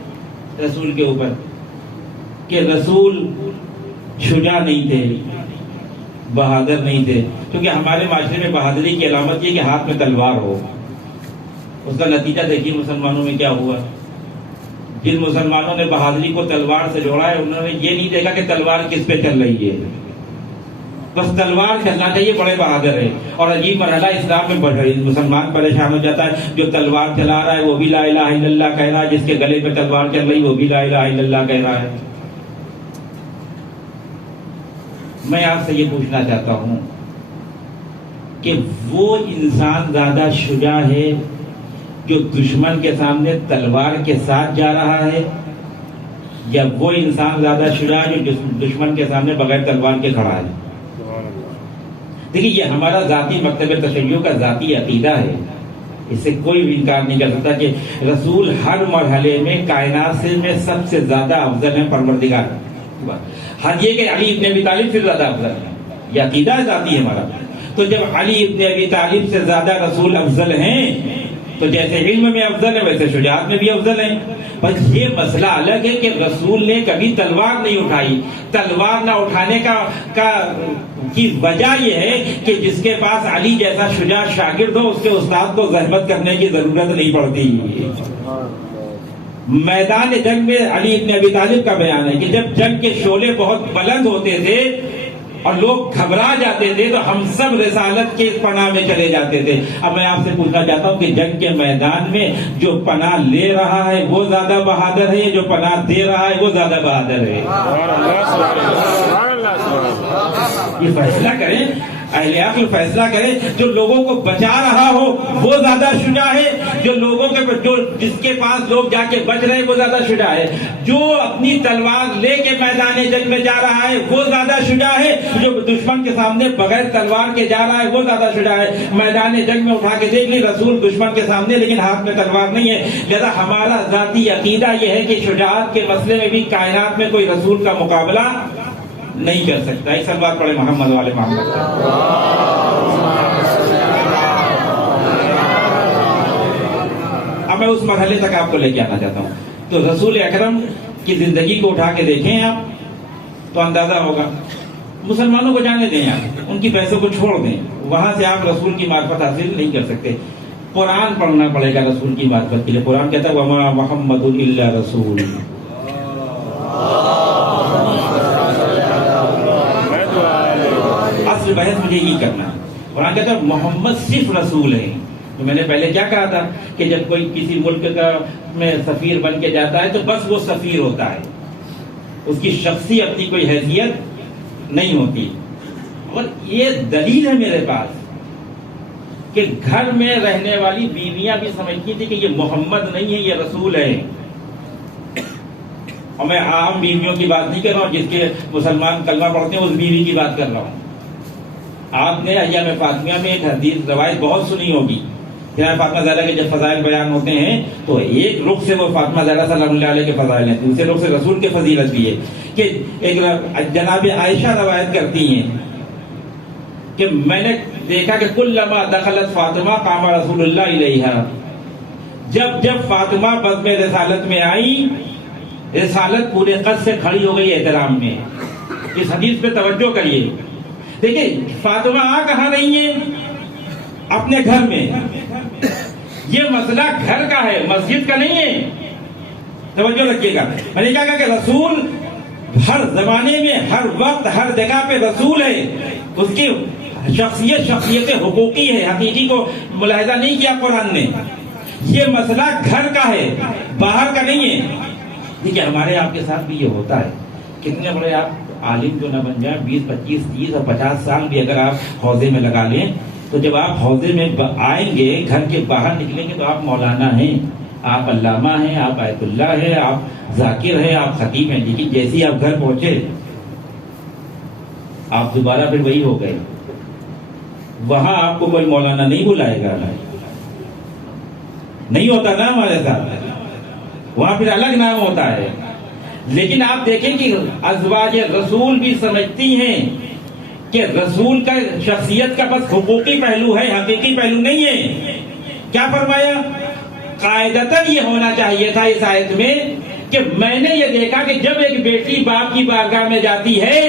رسول کے اوپر کہ رسول شجاع نہیں تھے، بہادر نہیں تھے، کیونکہ ہمارے معاشرے میں بہادری کی علامت یہ کہ ہاتھ میں تلوار ہو۔ اس کا نتیجہ دیکھیے مسلمانوں میں کیا ہوا۔ جن مسلمانوں نے بہادری کو تلوار سے جوڑا ہے انہوں نے یہ نہیں دیکھا کہ تلوار کس پہ چل رہی ہے، بس تلوار چلنا چاہیے، بڑے بہادر ہے۔ اور عجیب مرحلہ اسلام میں بڑھ رہی ہے، مسلمان پریشان ہو جاتا ہے، جو تلوار چلا رہا ہے وہ بھی لا الہ الا اللہ کہہ رہا ہے، جس کے گلے پہ تلوار چل رہی وہ بھی لا الہ الا اللہ کہہ رہا ہے۔ میں آپ سے یہ پوچھنا چاہتا ہوں کہ وہ انسان زیادہ شجاع ہے جو دشمن کے سامنے تلوار کے ساتھ جا رہا ہے، یا وہ انسان زیادہ شجاع ہے جو دشمن کے سامنے بغیر تلوار کے کھڑا ہے؟ دیکھیے یہ ہمارا ذاتی مکتب تشیع کا ذاتی عقیدہ ہے، اس سے کوئی بھی انکار نہیں کر سکتا کہ رسول ہر مرحلے میں کائنات سے میں سب سے زیادہ افضل ہیں پروردگار۔ ہاں یہ کہ علی ابن ابی طالب سے زیادہ افضل ہے، یہ عقیدہ ذاتی ہے ہمارا۔ تو جب علی ابن ابی طالب سے زیادہ رسول افضل ہیں تو جیسے علم میں افضل ہے ویسے شجاعت میں بھی افضل ہیں۔ بس یہ مسئلہ الگ ہے کہ رسول نے کبھی تلوار نہیں اٹھائی۔ تلوار نہ اٹھانے کی وجہ یہ ہے کہ جس کے پاس علی جیسا شجاع شاگرد ہو اس کے استاد کو زحمت کرنے کی ضرورت نہیں پڑتی۔ میدان جنگ میں علی ابن ابی طالب کا بیان ہے کہ جب جنگ کے شعلے بہت بلند ہوتے تھے اور لوگ گھبرا جاتے تھے تو ہم سب رسالت کے پناہ میں چلے جاتے تھے۔ اب میں آپ سے پوچھنا چاہتا ہوں کہ جنگ کے میدان میں جو پناہ لے رہا ہے وہ زیادہ بہادر ہے، جو پناہ دے رہا ہے وہ زیادہ بہادر ہے؟ یہ فیصلہ کریں، اہل عقل فیصلہ کرے۔ جو لوگوں کو بچا رہا ہو وہ زیادہ شجاع ہے، جو جس کے پاس لوگ جا کے بچ رہے وہ زیادہ شجاع ہے، جو اپنی تلوار لے کے میدان جنگ میں جا رہا ہے وہ زیادہ شجاع ہے، جو دشمن کے سامنے بغیر تلوار کے جا رہا ہے وہ زیادہ شجاع ہے۔ میدان جنگ میں اٹھا کے دیکھ لی رسول دشمن کے سامنے لیکن ہاتھ میں تلوار نہیں ہے۔ لہذا ہمارا ذاتی عقیدہ یہ ہے کہ شجاعت کے مسئلے میں بھی کائنات میں کوئی رسول کا مقابلہ نہیں کر سکتا۔ ایک سلوات پڑھے محمد والے محمد۔ اب میں اس مرحلے تک آپ کو لے کے آنا چاہتا ہوں۔ تو رسول اکرم کی زندگی کو اٹھا کے دیکھیں آپ تو اندازہ ہوگا۔ مسلمانوں کو جانے دیں آپ، ان کی پیسوں کو چھوڑ دیں، وہاں سے آپ رسول کی معرفت حاصل نہیں کر سکتے۔ قرآن پڑھنا پڑے گا رسول کی معرفت کے لیے۔ قرآن کہتا ہے وَمَا مُحَمَّدٌ إِلَّا رَسُولٌ۔ اصل بحث مجھے یہ کرنا ہے۔ قرآن کہتا ہے محمد صرف رسول ہے، تو میں نے پہلے کیا کہا تھا کہ جب کوئی کسی ملک کا میں سفیر بن کے جاتا ہے تو بس وہ سفیر ہوتا ہے، اس کی شخصی اپنی کوئی حیثیت نہیں ہوتی. اور یہ دلیل ہے میرے پاس کہ گھر میں رہنے والی بیویاں بھی سمجھتی تھی کہ یہ محمد نہیں ہے، یہ رسول ہے. اور میں عام بیویوں کی بات نہیں کر رہا ہوں، جس کے مسلمان کلمہ پڑھتے ہیں اس بیوی کی بات کر رہا ہوں. آپ نے ایام فاطمیہ میں ایک حدیث روایت بہت سنی ہوگی. جناب فاطمہ زہرا کے جب فضائل بیان ہوتے ہیں تو ایک رخ سے وہ فاطمہ زہرا صلی اللہ علیہ کے فضائل ہیں، دوسرے رخ سے رسول کے فضیلت بھی ہے. کہ ایک جناب عائشہ روایت کرتی ہیں کہ میں نے دیکھا کہ کلما دخلت فاطمہ قام رسول اللہ علیہا، جب جب فاطمہ بزم رسالت میں آئی، رسالت پورے قد سے کھڑی ہو گئی احترام میں. اس حدیث پہ توجہ کریے. دیکھیں فاطمہ آ کہاں رہی ہیں؟ اپنے گھر میں. یہ مسئلہ گھر کا ہے، مسجد کا نہیں ہے. توجہ رکھیے گا. میں نے کہا کہ رسول ہر زمانے میں، ہر وقت، ہر جگہ پہ رسول ہے. اس کی شخصیت حقوقی ہے، حقیقی کو ملاحظہ نہیں کیا قرآن نے. یہ مسئلہ گھر کا ہے، باہر کا نہیں ہے. دیکھیے ہمارے آپ کے ساتھ بھی یہ ہوتا ہے. کتنے بڑے آپ عالم جو نہ بن جائیں، 20 25 30 اور 50 سال بھی اگر آپ حوضے میں لگا لیں، تو جب آپ حوضے میں آئیں گے، گھر کے باہر نکلیں گے تو آپ مولانا ہیں، آپ علامہ ہیں، آپ آیت اللہ ہیں، آپ ذاکر ہیں، آپ خطیب ہیں. لیکن جیسے آپ گھر پہنچے آپ دوبارہ پھر وہی ہو گئے. وہاں آپ کو کوئی مولانا نہیں بلائے گا. نہیں ہوتا نا ہمارے ساتھ. وہاں پھر الگ نام ہوتا ہے. لیکن آپ دیکھیں کہ ازواج رسول بھی سمجھتی ہیں کہ رسول کا شخصیت کا بس حقوقی پہلو ہے، حقیقی پہلو نہیں ہے. کیا فرمایا؟ قاعدتاً یہ ہونا چاہیے تھا اس آیت میں کہ میں نے یہ دیکھا کہ جب ایک بیٹی باپ کی بارگاہ میں جاتی ہے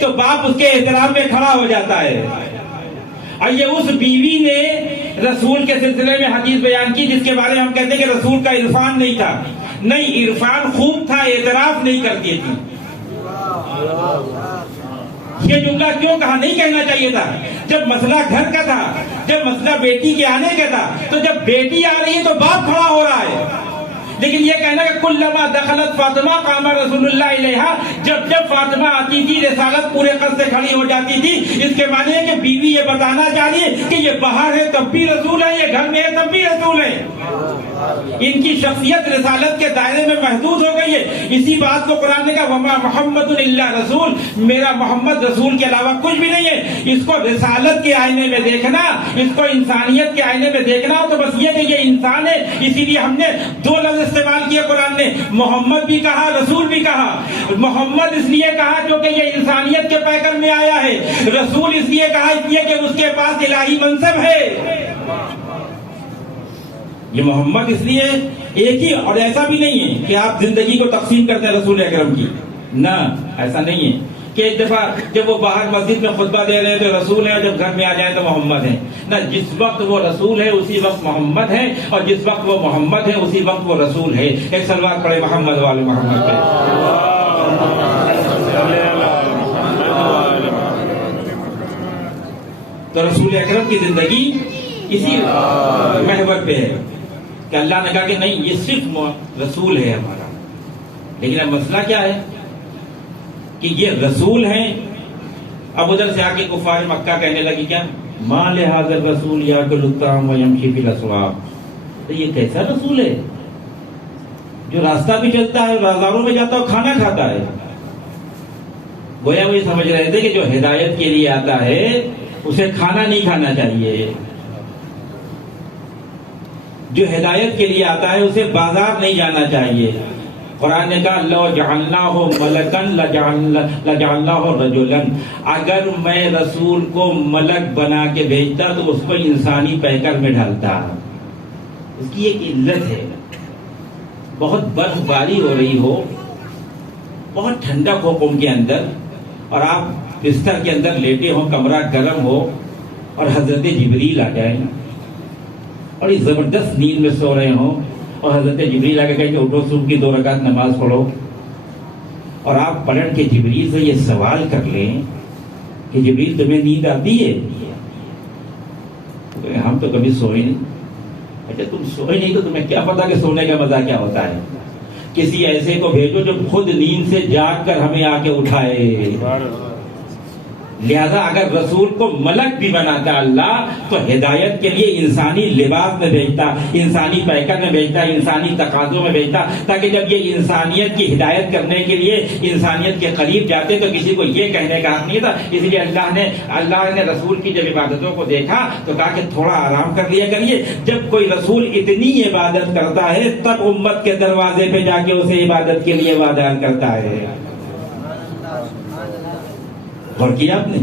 تو باپ اس کے احترام میں کھڑا ہو جاتا ہے. اور یہ اس بیوی نے رسول کے سلسلے میں حدیث بیان کی جس کے بارے میں ہم کہتے ہیں کہ رسول کا عرفان نہیں تھا. نہیں، عرفان خوب تھا، اعتراف نہیں کرتی تھی. یہ جملہ کیوں کہا؟ نہیں کہنا چاہیے تھا. جب مسئلہ گھر کا تھا، جب مسئلہ بیٹی کے آنے کا تھا، تو جب بیٹی آ رہی ہے تو باپ کھڑا ہو رہا ہے. لیکن یہ کہنا کہ کلما دخلت فاطمہ قام رسول اللہ علیہا، جب جب فاطمہ آتی تھی رسالت پورے قد سے کھڑی ہو جاتی تھی، اس کے معنی ہے کہ بیوی یہ بتانا چاہ رہی ہے کہ یہ باہر ہے تب بھی رسول ہے، یہ گھر میں ہے تب بھی رسول ہے. ان کی شخصیت رسالت کے دائرے میں محدود ہو گئی ہے. اسی بات کو قرآن نے کہا وما محمد الا رسول، میرا محمد رسول کے علاوہ کچھ بھی نہیں ہے. اس کو رسالت کے آئینے میں دیکھنا، اس کو انسانیت کے آئینے میں دیکھنا ہو تو بس یہ کہ یہ انسان ہے. اسی لیے ہم نے 2 لفظ استعمال کیے قرآن نے، محمد بھی کہا، رسول بھی کہا. محمد اس لیے کہا جو کہ یہ انسانیت کے پیکر میں آیا ہے. رسول اس لیے کہا اس لیے کہ اس کے پاس الہی منصب ہے. یہ محمد اس لیے ایک ہی، اور ایسا بھی نہیں ہے کہ آپ زندگی کو تقسیم کرتے ہیں رسول اکرم کی. نہ، ایسا نہیں ہے کہ ایک دفعہ جب وہ باہر مسجد میں خطبہ دے رہے ہیں تو رسول ہیں، جب گھر میں آ جائیں تو محمد ہیں. نہ، جس وقت وہ رسول ہے اسی وقت محمد ہے، اور جس وقت وہ محمد ہے اسی وقت وہ رسول ہے. ایک صلوات پڑھے محمد والے محمد پہ. تو رسول اکرم کی زندگی اسی محور پہ ہے کہ اللہ نے کہا کہ نہیں، یہ صرف رسول ہے ہمارا. لیکن اب مسئلہ کیا ہے کہ یہ رسول ہیں. اب ادھر سے آ کے کفار مکہ کہنے لگی کیا ماں لہٰذا رسول یاکل الطعام ویمشی فی الاسواق، تو یہ کیسا رسول ہے جو راستہ بھی چلتا ہے، بازاروں میں جاتا ہے، کھانا کھاتا ہے. گویا وہ یہ سمجھ رہے تھے کہ جو ہدایت کے لیے آتا ہے اسے کھانا نہیں کھانا چاہیے، جو ہدایت کے لیے آتا ہے اسے بازار نہیں جانا چاہیے. قرآن نے کہا لو جعلناہ ملکن لجعلناہ رجلا، اگر میں رسول کو ملک بنا کے بھیجتا تو اس کو انسانی پیکر میں ڈالتا. اس کی ایک علت ہے، بہت برف باری ہو رہی ہو، بہت ٹھنڈک ہو قوم کے اندر، اور آپ بستر کے اندر لیٹے ہوں، کمرہ گرم ہو، اور حضرت جبریل آ جائیں اور یہ زبردست نیند میں سو رہے ہوں، اور حضرت جبریل آ کے کہیں کہ اٹھو صبح کی 2 رکعت نماز پڑھو، اور آپ پلٹ کے جبریل سے یہ سوال کر لیں کہ جبریل تمہیں نیند آتی ہے؟ ہم تو کبھی سوئے نہیں. اچھا تم سوئے نہیں تو تمہیں کیا پتا کہ سونے کا مزہ کیا ہوتا ہے؟ کسی ایسے کو بھیجو جو خود نیند سے جاگ کر ہمیں آ کے اٹھائے. لہذا اگر رسول کو ملک بھی بناتا اللہ تو ہدایت کے لیے انسانی لباس میں بھیجتا, انسانی پیکر میں بھیجتا, انسانی تقاضوں میں بھیجتا, تاکہ جب یہ انسانیت کی ہدایت کرنے کے لیے انسانیت کے قریب جاتے تو کسی کو یہ کہنے کا حق نہیں تھا. اس لیے اللہ نے رسول کی جب عبادتوں کو دیکھا تو کہا کہ تھوڑا آرام کر لیا کریے. جب کوئی رسول اتنی عبادت کرتا ہے تب امت کے دروازے پہ جا کے اسے عبادت کے لیے وعدہ کرتا ہے. غور کیا آپ نے؟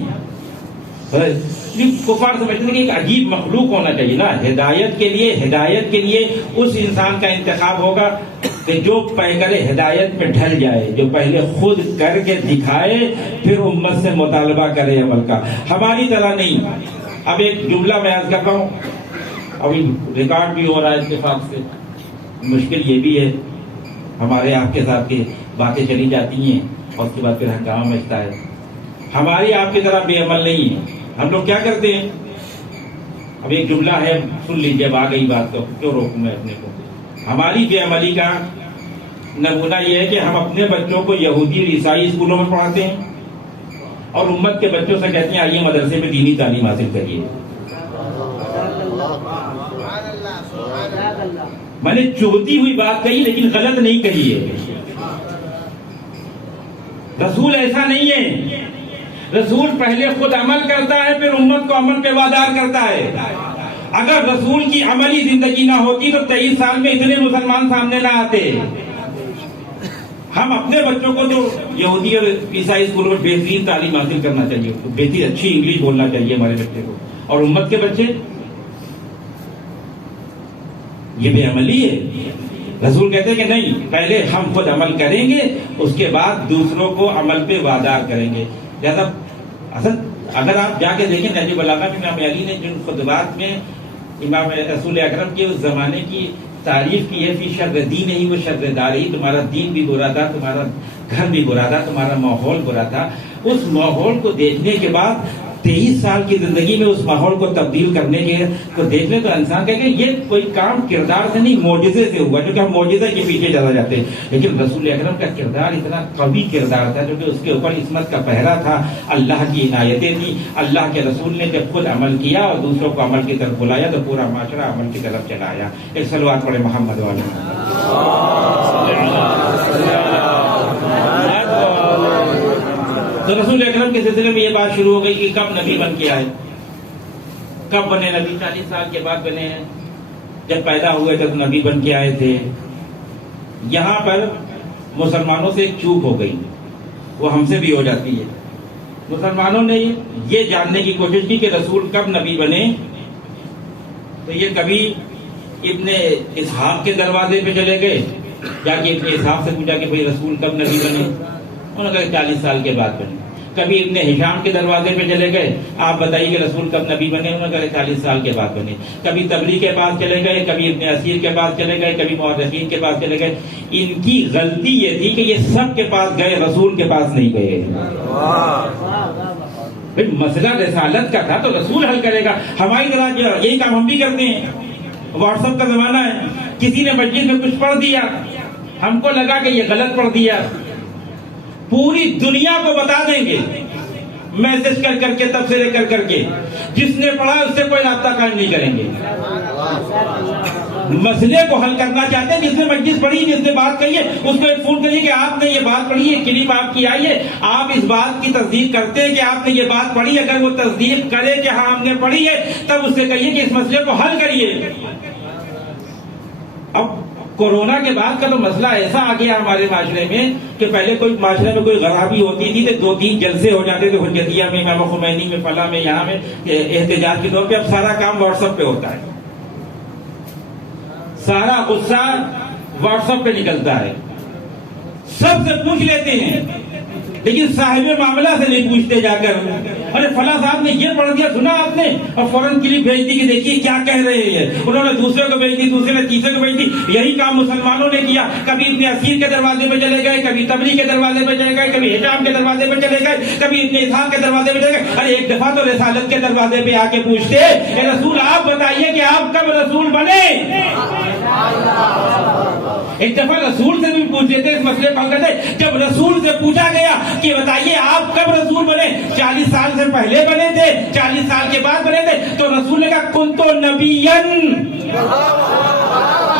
کفار سمجھتے ہیں کہ ایک عجیب مخلوق ہونا چاہیے نا ہدایت کے لیے اس انسان کا انتخاب ہوگا کہ جو پیکر ہدایت پہ ڈھل جائے, جو پہلے خود کر کے دکھائے پھر امت سے مطالبہ کرے عمل کا. ہماری طرح نہیں. اب ایک جملہ میں عرض کر رہا ہوں, ابھی ریکارڈ بھی ہو رہا ہے اتفاق سے. مشکل یہ بھی ہے ہمارے آپ کے ساتھ کی باتیں چلی جاتی ہیں اور اس کے بعد پھر ہنگامہ مچتا ہے. ہماری آپ کی طرح بے عمل نہیں ہے. ہم لوگ کیا کرتے ہیں؟ اب ایک جملہ ہے سن لیجیے, اب آ گئی بات تو کیوں روکوں میں اپنے کو. ہماری بے عملی کا نمونہ یہ ہے کہ ہم اپنے بچوں کو یہودی اور عیسائی اسکولوں میں پڑھاتے ہیں اور امت کے بچوں سے کہتے ہیں آئیے مدرسے میں دینی تعلیم حاصل کریے. میں نے چوہتی ہوئی بات کہی لیکن غلط نہیں کہی ہے. رسول ایسا نہیں ہے. رسول پہلے خود عمل کرتا ہے پھر امت کو عمل پہ وادار کرتا ہے. اگر رسول کی عملی زندگی نہ ہوتی تو 23 سال میں اتنے مسلمان سامنے نہ آتے. ہم اپنے بچوں کو تو یہودی اور عیسائی اسکولوں میں بہترین تعلیم حاصل کرنا چاہیے, بہترین اچھی انگلش بولنا چاہیے ہمارے بچے کو, اور امت کے بچے یہ بے عملی ہے. رسول کہتے ہیں کہ نہیں, پہلے ہم خود عمل کریں گے اس کے بعد دوسروں کو عمل پہ وادار کریں گے. لہذا اگر آپ جا کے دیکھیں نہج البلاغہ میں امام علی نے جن خطبات میں امام رسول اکرم کے اس زمانے کی تعریف کی ہے, فی شر دین ہی وہ شر دار ہی, تمہارا دین بھی برا تھا, تمہارا گھر بھی برا تھا, تمہارا ماحول برا تھا. اس ماحول کو دیکھنے کے بعد 23 سال کی زندگی میں اس ماحول کو تبدیل کرنے کے کو دیکھنے تو انسان کہے کہ یہ کوئی کام کردار سے نہیں معجزے سے ہوا, جو کہ ہم معجزے کے پیچھے چلا جاتے ہیں. لیکن رسول اکرم کا کردار اتنا قوی کردار تھا جو کہ اس کے اوپر عصمت کا پہرا تھا, اللہ کی عنایتیں تھیں. اللہ کے رسول نے جب خود عمل کیا اور دوسروں کو عمل کی طرف بلایا تو پورا معاشرہ عمل کی طرف چلا آیا. ایک صلوات پڑھے محمد والے. تو رسول اکرم کے سلسلے میں یہ بات شروع ہو گئی کہ کب نبی بن کے آئے, کب بنے نبی. 40 سال کے بعد بنے ہیں. جب پیدا ہوئے تھے تو نبی بن کے آئے تھے. یہاں پر مسلمانوں سے ایک چوک ہو گئی, وہ ہم سے بھی ہو جاتی ہے. مسلمانوں نے یہ جاننے کی کوشش کی کہ رسول کب نبی بنے, تو یہ کبھی ابن اسحاق کے دروازے پہ چلے گئے, جا کے ابن اسحاق سے پوچھا کہ بھئی رسول کب نبی بنے, انہوں نے کہا 40 سال کے بعد بنے. کبھی ابن ہشام کے دروازے پہ چلے گئے, آپ بتائیے کہ رسول کب نبی بنے, انہوں نے کہا 40 سال کے بعد بنے. کبھی تبری کے پاس چلے گئے, کبھی ابن اسیر کے پاس چلے گئے, کبھی مورخین کے پاس چلے گئے. ان کی غلطی یہ تھی کہ یہ سب کے پاس گئے, رسول کے پاس نہیں گئے. مسئلہ رسالت کا تھا تو رسول حل کرے گا. ہماری طرح یہی کام ہم بھی کرتے ہیں. واٹس ایپ کا زمانہ ہے, کسی نے مسجد میں کچھ پڑھ دیا, ہم کو لگا کہ یہ غلط پڑھ دیا, پوری دنیا کو بتا دیں گے میسج کر کر کے, تبصرے کر کر کے. جس نے پڑھا اس سے کوئی رابطہ قائم نہیں کریں گے. مسئلے کو حل کرنا چاہتے ہیں, جس نے مجلس پڑھی, جس نے بات کہی ہے, اس کو ایک فون کریے کہ آپ نے یہ بات پڑھی ہے, کلپ آپ کی آئی ہے, آپ اس بات کی تصدیق کرتے ہیں کہ آپ نے یہ بات پڑھی. اگر وہ تصدیق کرے کہ ہاں ہم نے پڑھی ہے, تب اس سے کہیے کہ اس مسئلے کو حل کریے. اب کورونا کے بعد کا تو مسئلہ ایسا آ گیا ہمارے معاشرے میں کہ پہلے کوئی معاشرے میں کوئی خرابی ہوتی تھی تو 2-3 جلسے ہو جاتے تھے, حجتیہ میں, امام خمینی میں, فلاں میں, یہاں میں, احتجاج کے طور پہ. اب سارا کام واٹس ایپ پہ ہوتا ہے, سارا غصہ واٹس ایپ پہ نکلتا ہے. سب سے پوچھ لیتے ہیں لیکن صاحب معاملہ سے نہیں پوچھتے جا کر، ارے فلاں صاحب نے یہ پڑھ دیا سنا آپ نے، اور فوراً کلپ بھیج دی کہ دیکھیے کیا کہہ رہے ہیں. انہوں نے دوسرے کو بھیج دی، دوسرے نے تیسرے کو بھیج دی. یہی کام مسلمانوں نے کیا. کبھی ابن اسیر کے دروازے پہ چلے گئے، کبھی تبری کے دروازے پہ چلے گئے، کبھی ہشام کے دروازے پہ چلے گئے، کبھی ابن اسحاق کے دروازے پہ چلے گئے. ارے ایک دفعہ تو رسالت کے دروازے پہ آ کے پوچھتے، اے رسول آپ بتائیے کہ آپ کب رسول بنے. ایک دفعہ رسول سے بھی پوچھ لیتے اس مسئلے کو. جب رسول سے پوچھا گیا کہ بتائیے آپ کب رسول بنے، 40 سال سے پہلے بنے تھے، 40 سال کے بعد بنے تھے، تو رسول نے کہا کنتو نبیًا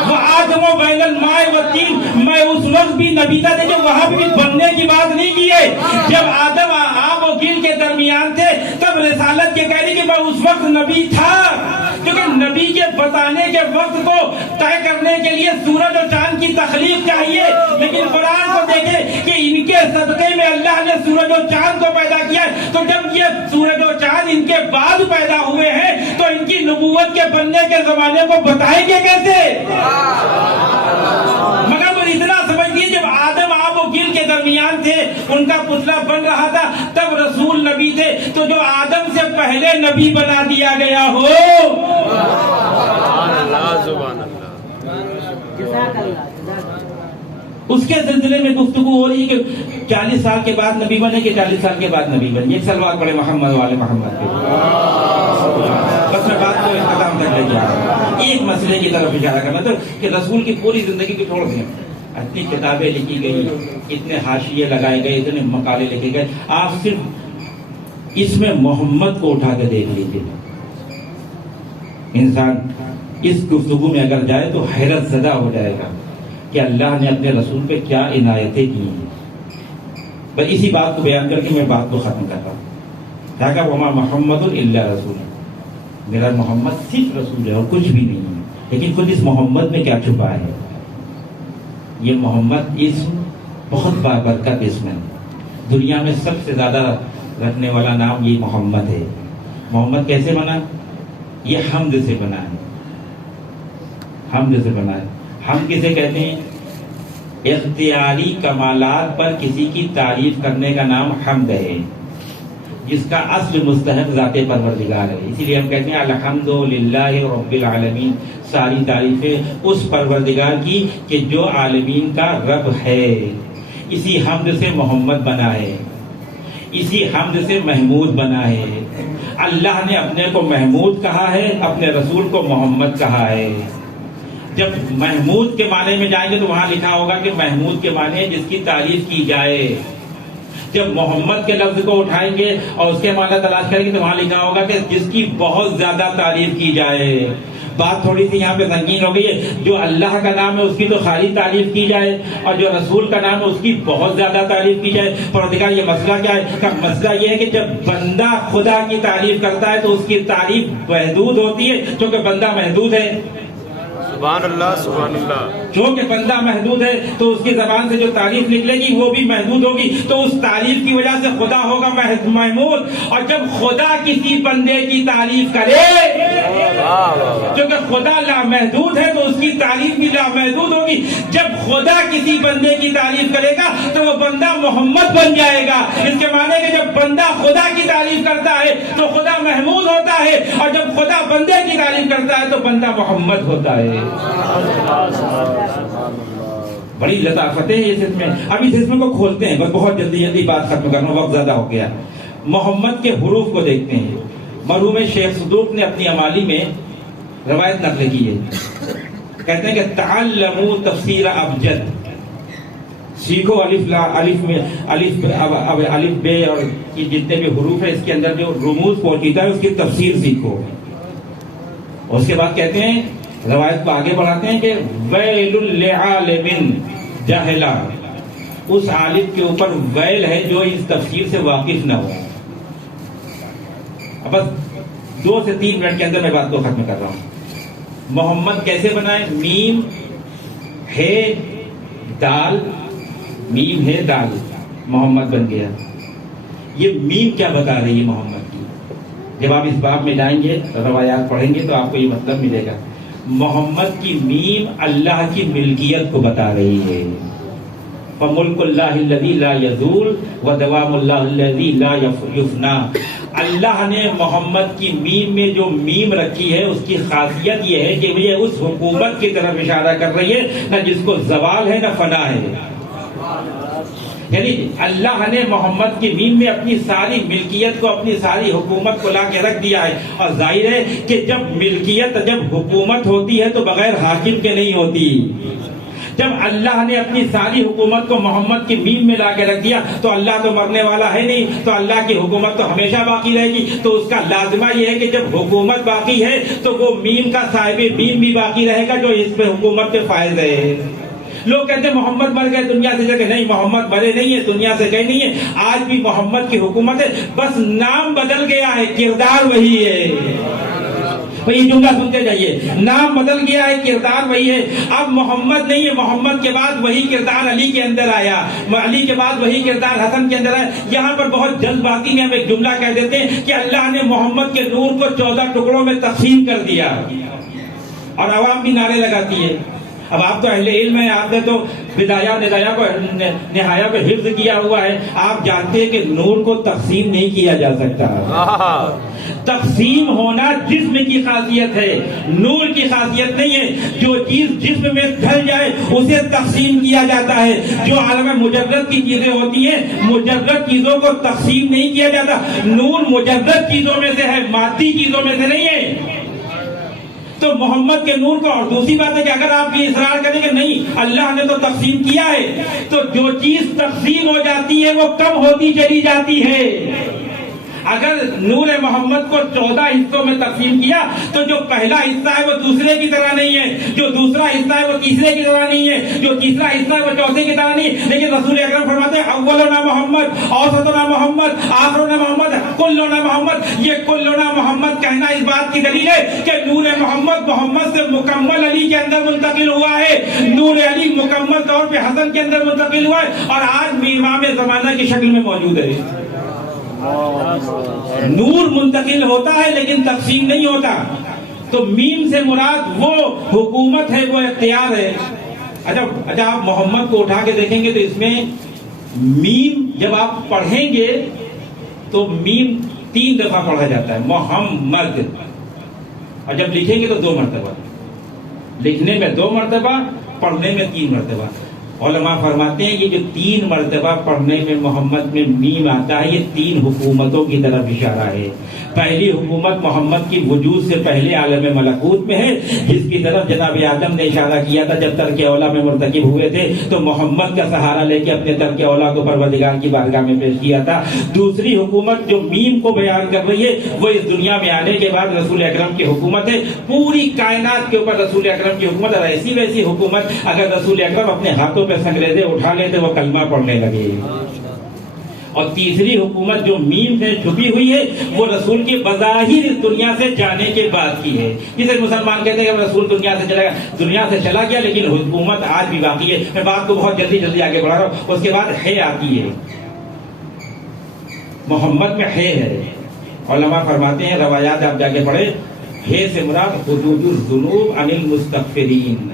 وآدم بین الماء والطین، میں اس وقت بھی نبی تھا. دیکھیں وہاں بھی بننے کی بات نہیں کی ہے. جب آدم آب و گل کے درمیان تھے تب رسالت کے کہہ رہی کہ میں اس وقت نبی تھا. کیونکہ نبی کے بتانے کے وقت کو طے کرنے کے لیے سورج اور چاند کی تخلیق چاہیے. لیکن قرآن کو دیکھیں کہ ان کے صدقے میں اللہ نے سورج اور چاند کو پیدا کیا ہے. تو جب یہ سورج اور چاند ان کے بعد پیدا ہوئے ہیں تو ان کی نبوت کے بننے کے زمانے کو بتائیں گے کیسے؟ مگر وہ اتنا سمجھیے جب آدم آب و گل کے درمیان تھے، ان کا پتلا بن رہا تھا، تب رسول نبی تھے. تو جو آدم سے پہلے نبی بنا دیا گیا ہو، اس کے سلسلے میں گفتگو ہو رہی ہے کہ 40 سال کے بعد نبی بنے کہ 40 سال کے بعد نبی بنے. ایک سلوات پڑے محمد والے محمد کے. بس میں بات کو اختتام تک لے جا رہا ہوں. ایک مسئلے کی طرف اشارہ کرنا تو کہ رسول کی پوری زندگی کو چھوڑ دیں. اتنی کتابیں لکھی گئی، اتنے حاشیے لگائے گئے، اتنے مقالے لکھے گئے. آپ صرف اس میں محمد کو اٹھا کے دیکھ لیجیے. انسان اس گفتگو میں اگر جائے تو حیرت زدہ ہو جائے گا کہ اللہ نے اپنے رسول پہ کیا عنایتیں کی ہیں. بس اسی بات کو بیان کر کے میں بات کو ختم کر رہا ہوں. کہا وما محمد الا رسول، میرا محمد صرف رسول ہے اور کچھ بھی نہیں ہے. لیکن خود اس محمد میں کیا چھپا ہے؟ یہ محمد اسم بہت بابرکت اسم ہے. دنیا میں سب سے زیادہ رکھنے والا نام یہ محمد ہے. محمد کیسے بنا؟ یہ حمد سے بنا ہے. حمد سے بنا ہے. ہم کسے کہتے ہیں؟ اختیاری کمالات پر کسی کی تعریف کرنے کا نام حمد ہے، جس کا اصل مستحق ذات پروردگار ہے. اسی لیے ہم کہتے ہیں الحمدللہ رب العالمین. ساری تعریفیں اس پروردگار کی کہ جو عالمین کا رب ہے. اسی حمد سے محمد بنا ہے، اسی حمد سے محمود بنا ہے. اللہ نے اپنے کو محمود کہا ہے، اپنے رسول کو محمد کہا ہے. جب محمود کے معنی میں جائیں گے تو وہاں لکھا ہوگا کہ محمود کے معنی ہے جس کی تعریف کی جائے. جب محمد کے لفظ کو اٹھائیں گے اور اس کے معنی تلاش کریں گے تو وہاں لکھا ہوگا کہ جس کی بہت زیادہ تعریف کی جائے. بات تھوڑی سی یہاں پہ سنگین ہو گئی ہے. جو اللہ کا نام ہے اس کی تو خالی تعریف کی جائے، اور جو رسول کا نام ہے اس کی بہت زیادہ تعریف کی جائے. پروردگار یہ مسئلہ کیا ہے؟ کہ مسئلہ یہ ہے کہ جب بندہ خدا کی تعریف کرتا ہے تو اس کی تعریف محدود ہوتی ہے، کیونکہ بندہ محدود ہے. سبحان اللہ سبحان اللہ. چونکہ بندہ محدود ہے تو اس کی زبان سے جو تعریف نکلے گی وہ بھی محدود ہوگی. تو اس تعریف کی وجہ سے خدا ہوگا محمود. اور جب خدا کسی بندے کی تعریف کرے، کیونکہ خدا لامحدود ہے تو اس کی تعریف بھی لامحدود ہوگی. جب خدا کسی بندے کی تعریف کرے گا تو وہ بندہ محمد بن جائے گا. اس کے معنی کہ جب بندہ خدا کی تعریف کرتا ہے تو خدا محمود ہوتا ہے، اور جب خدا بندے کی تعریف کرتا ہے تو بندہ محمد ہوتا ہے. بڑی لطافت ہے اس میں. اب اس اسم کو کھولتے ہیں، بس بہت جلدی جلدی بات ختم کرنا، وقت زیادہ ہو گیا. محمد کے حروف کو دیکھتے ہیں. مرحوم شیخ صدوق نے اپنی امالی میں روایت نقل کی ہے. کہتے ہیں کہ تعلموا تفسیر ابجد، سیکھو الف لا الف میں الف بے اور جتنے بھی حروف ہیں اس کے اندر جو رموز پوشیدہ ہے اس کی تفسیر سیکھو. اس کے بعد کہتے ہیں، روایت کو آگے بڑھاتے ہیں کہ ویل لعالم جہل، اس عالم کے اوپر ویل ہے جو اس تفسیر سے واقف نہ ہو. اب بس 2 سے 3 منٹ کے اندر میں بات کو ختم کر رہا ہوں. محمد کیسے بنائے؟ میم ہے دال، میم ہے دال، محمد بن گیا. یہ میم کیا بتا رہی ہے محمد کی؟ جب آپ اس باب میں جائیں گے روایات پڑھیں گے تو آپ کو یہ مطلب ملے گا. محمد کی میم اللہ کی ملکیت کو بتا رہی ہے. فملک اللہ الذی لا یزول ودوام اللہ الذی لا یفنا. اللہ نے محمد کی میم میں جو میم رکھی ہے اس کی خاصیت یہ ہے کہ یہ اس حکومت کی طرف اشارہ کر رہی ہے نہ جس کو زوال ہے نہ فنا ہے. یعنی اللہ نے محمد کی میم میں اپنی ساری ملکیت کو، اپنی ساری حکومت کو لا کے رکھ دیا ہے. اور ظاہر ہے کہ جب ملکیت، جب حکومت ہوتی ہے تو بغیر حاکم کے نہیں ہوتی. جب اللہ نے اپنی ساری حکومت کو محمد کی میم میں لا کے رکھ دیا تو اللہ تو مرنے والا ہے نہیں، تو اللہ کی حکومت تو ہمیشہ باقی رہے گی. تو اس کا لازمہ یہ ہے کہ جب حکومت باقی ہے تو وہ میم کا صاحب میم بھی باقی رہے گا جو اس پہ حکومت پہ فائز ہے. لوگ کہتے ہیں محمد مر گئے دنیا سے جگہ، نہیں، محمد مرے نہیں ہے، دنیا سے گئے نہیں ہے. آج بھی محمد کی حکومت ہے، بس نام بدل گیا ہے، کردار وہی ہے. یہ جملہ سنتے جائیے، نام بدل گیا ہے، کردار وہی ہے. اب محمد نہیں ہے، محمد کے بعد وہی کردار علی کے اندر آیا، علی کے بعد وہی کردار حسن کے اندر آیا. یہاں پر بہت جلد بازی میں ہم ایک جملہ کہہ دیتے ہیں کہ اللہ نے محمد کے نور کو 14 ٹکڑوں میں تقسیم کر دیا اور عوام بھی نعرے لگاتی ہے. اب آپ تو اہل علم ہیں، آپ نے تو بدایہ ندایہ کو نہایہ کو حفظ کیا ہوا ہے. آپ جانتے ہیں کہ نور کو تقسیم نہیں کیا جا سکتا. تقسیم ہونا جسم کی خاصیت ہے، نور کی خاصیت نہیں ہے. جو چیز جسم میں ڈھل جائے اسے تقسیم کیا جاتا ہے. جو عالم مجرد کی چیزیں ہوتی ہیں، مجرد چیزوں کو تقسیم نہیں کیا جاتا. نور مجرد چیزوں میں سے ہے، مادی چیزوں میں سے نہیں ہے. تو محمد کے نور کو، اور دوسری بات ہے کہ اگر آپ یہ اصرار کریں کہ نہیں اللہ نے تو تقسیم کیا ہے، تو جو چیز تقسیم ہو جاتی ہے وہ کم ہوتی چلی جاتی ہے. اگر نور محمد کو 14 حصوں میں تقسیم کیا تو جو پہلا حصہ ہے وہ دوسرے کی طرح نہیں ہے، جو دوسرا حصہ ہے وہ تیسرے کی طرح نہیں ہے، جو تیسرا حصہ ہے وہ چوتھے کی طرح نہیں. لیکن رسول اکرم فرماتے ہیں اولنا محمد، اوسطنا محمد، آخرنا محمد، کلنا محمد. یہ کلنا محمد کہنا اس بات کی دلیل ہے کہ نور محمد سے مکمل علی کے اندر منتقل ہوا ہے، نور علی مکمل طور پہ حسن کے اندر منتقل ہوا ہے اور آج بھی امام زمانہ کی شکل میں موجود ہے. نور منتقل ہوتا ہے لیکن تقسیم نہیں ہوتا. تو میم سے مراد وہ حکومت ہے، وہ اختیار ہے. اچھا آپ محمد کو اٹھا کے دیکھیں گے تو اس میں میم جب آپ پڑھیں گے تو میم 3 دفعہ پڑھا جاتا ہے، محمد. اور جب لکھیں گے تو 2 مرتبہ، لکھنے میں 2 مرتبہ، پڑھنے میں 3 مرتبہ. علماء فرماتے ہیں یہ جو 3 مرتبہ پڑھنے میں محمد میں میم آتا ہے، یہ 3 حکومتوں کی طرف اشارہ ہے. پہلی حکومت محمد کی وجود سے پہلے عالم ملکوت میں ہے، جس کی طرف جناب آدم نے اشارہ کیا تھا جب ترک اولا میں مرتکب ہوئے تھے تو محمد کا سہارا لے کے اپنے ترک اولا کو پروردگار کی بارگاہ میں پیش کیا تھا. دوسری حکومت جو میم کو بیان کر رہی ہے وہ اس دنیا میں آنے کے بعد رسول اکرم کی حکومت ہے. پوری کائنات کے اوپر رسول اکرم کی حکومت، اور ایسی ویسی حکومت اگر رسول اکرم اپنے ہاتھوں پہ سنگریزے اٹھا لیتے وہ کلمہ پڑھنے لگے. اور تیسری حکومت جو میم سے چھپی ہوئی ہے وہ رسول کی بظاہر اس دنیا سے جانے کے بعد کی ہے. جسے مسلمان کہتے ہیں کہ رسول دنیا سے چلا گیا لیکن حکومت آج بھی باقی ہے. میں بات کو بہت جلدی آگے بڑھا رہا ہوں. اس کے بعد ہے آتی ہے، محمد میں ہے. علماء فرماتے ہیں، روایات آپ جا کے پڑھیں، ہے سے مراد حدود الذنوب عن المستغفرین،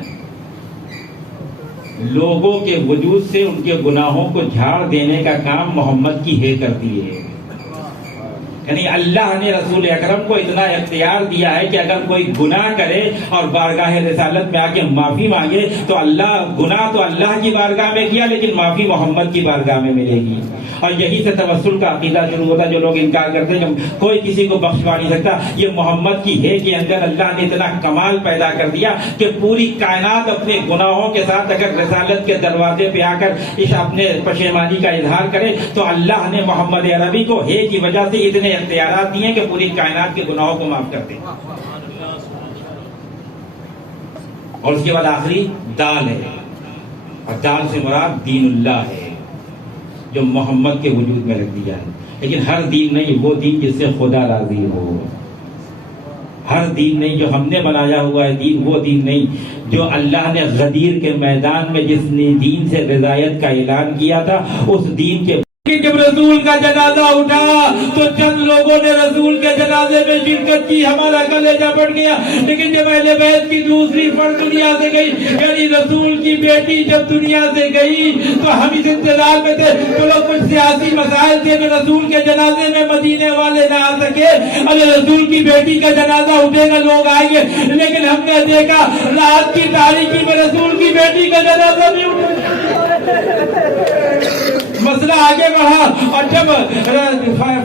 لوگوں کے وجود سے ان کے گناہوں کو جھاڑ دینے کا کام محمد کی ہے کرتی ہے. یعنی اللہ نے رسول اکرم کو اتنا اختیار دیا ہے کہ اگر کوئی گناہ کرے اور بارگاہ رسالت میں آ کے معافی مانگے تو اللہ، گناہ تو اللہ کی بارگاہ میں کیا لیکن معافی محمد کی بارگاہ میں ملے گی. اور یہی سے توسل کا عقیدہ شروع ہوتا ہے. جو لوگ انکار کرتے ہیں کہ کوئی کسی کو بخشوا نہیں سکتا، یہ محمد کی ہے کے اندر اللہ نے اتنا کمال پیدا کر دیا کہ پوری کائنات اپنے گناہوں کے ساتھ اگر رسالت کے دروازے پہ آ کر اس اپنے پشیمانی کا اظہار کرے تو اللہ نے محمد عربی کو ہے کی وجہ سے اتنے اختیارات دیے کہ پوری کائنات کے گناہوں کو معاف کرتے. اور اس کے بعد آخری دال ہے، اور دال سے مراد دین اللہ ہے جو محمد کے وجود میں رکھ دیا ہے. لیکن ہر دین نہیں، وہ دین جس سے خدا راضی ہو. ہر دین نہیں جو ہم نے بنایا ہوا ہے دین، وہ دین نہیں جو اللہ نے غدیر کے میدان میں جس نے دین سے رضایت کا اعلان کیا تھا، اس دین کے کہ جب رسول کا جنازہ اٹھا تو چند لوگوں نے رسول کے جنازے میں شرکت کی، ہمارا کلیجہ پھٹ گیا۔ لیکن جب اہل بیت کی دوسری فرد دنیا سے گئی، یعنی رسول کی بیٹی جب دنیا سے گئی تو ہم اس انتظار میں تھے چلو کچھ سیاسی مسائل تھے کہ رسول کے جنازے میں مدینے والے نہ آ سکے، ارے رسول کی بیٹی کا جنازہ اٹھے گا لوگ آئیں گے، لیکن ہم نے دیکھا رات کی تاریکی میں رسول کی بیٹی کا جنازہ بھی اٹھا۔ مسئلہ آگے بڑھا اور جب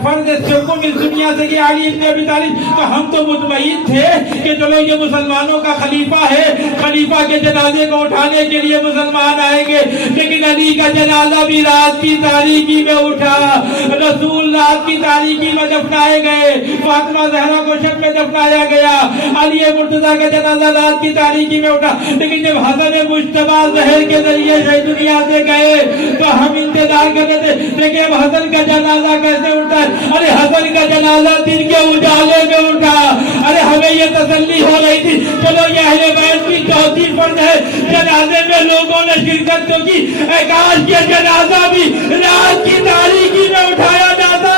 فرض سوم اس دنیا سے کہ علی ابن ابی طالب، تو ہم تو مطمئن تھے کہ چلو یہ مسلمانوں کا خلیفہ ہے، خلیفہ کے جنازے کو اٹھانے کے لیے مسلمان آئیں گے، لیکن علی کا جنازہ بھی رات کی تاریکی میں اٹھا۔ رسول رات کی تاریکی میں دفنائے گئے، فاطمہ زہرا کو شب میں دفنایا گیا، علی مرتضیٰ کا جنازہ رات کی تاریکی میں اٹھا۔ لیکن جب حسن مجتبیٰ زہر کے ذریعے دنیا سے گئے تو ہم انتظار کرتے تھے لیکن اب حسن کا جنازہ کیسے اٹھا ہے؟ ارے حسن کا جنازہ دن کے اجالے میں اٹھا۔ ارے ہمیں یہ تسلی ہو رہی تھی چلو یہ اہل بیت کی چوتھی فرد ہے، جنازے میں لوگوں نے شرکت تو کی، کاش یہ جنازہ بھی رات کی تاریکی میں اٹھایا جاتا۔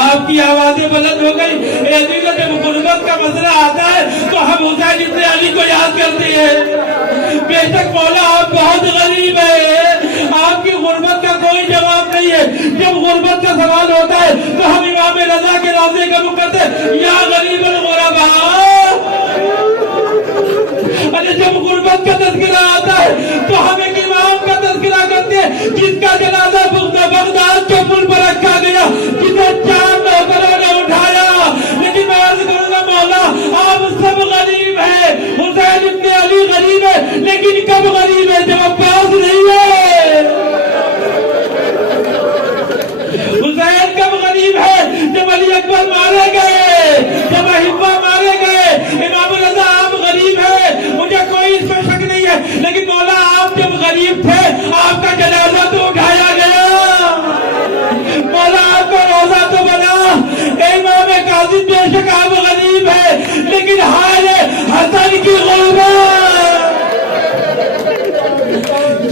آپ کی آوازیں بلند ہو گئی۔ جب غربت کا مسئلہ آتا ہے تو ہم حسین ابن علی کو یاد کرتے ہیں۔ بے شک مولا آپ بہت غریب ہیں، آپ کی غربت کا کوئی جواب نہیں ہے۔ جب غربت کا سوال ہوتا ہے تو ہم امام رضا کے روضے کا رخ کرتے ہیں، یا غریب الغرباء۔ جب غربت کا تذکرہ آتا ہے تو ہم ایک امام کا تذکرہ کرتے ہیں جس کا جنازہ بغداد کے پل پر رکھا گیا، جسے 4 نوکروں نے اٹھایا۔ لیکن میں عرض کروں گا مولا آپ سب غریب ہیں، حسین ابن علی غریب ہے، لیکن کب غریب ہے جب عباس نہیں ہے؟ حسین کب غریب ہے جب علی اکبر مارے گئے، جب احبا مارے گئے۔ امام رضا آپ غریب ہے، مجھے کوئی اس میں شک نہیں ہے، لیکن مولا آپ جب غریب تھے آپ کا جنازہ تو اٹھایا گیا، مولا آپ کا روزہ تو بنا۔ امام کاظم بے شک آپ غریب ہے، لیکن حال حسن کی غربت۔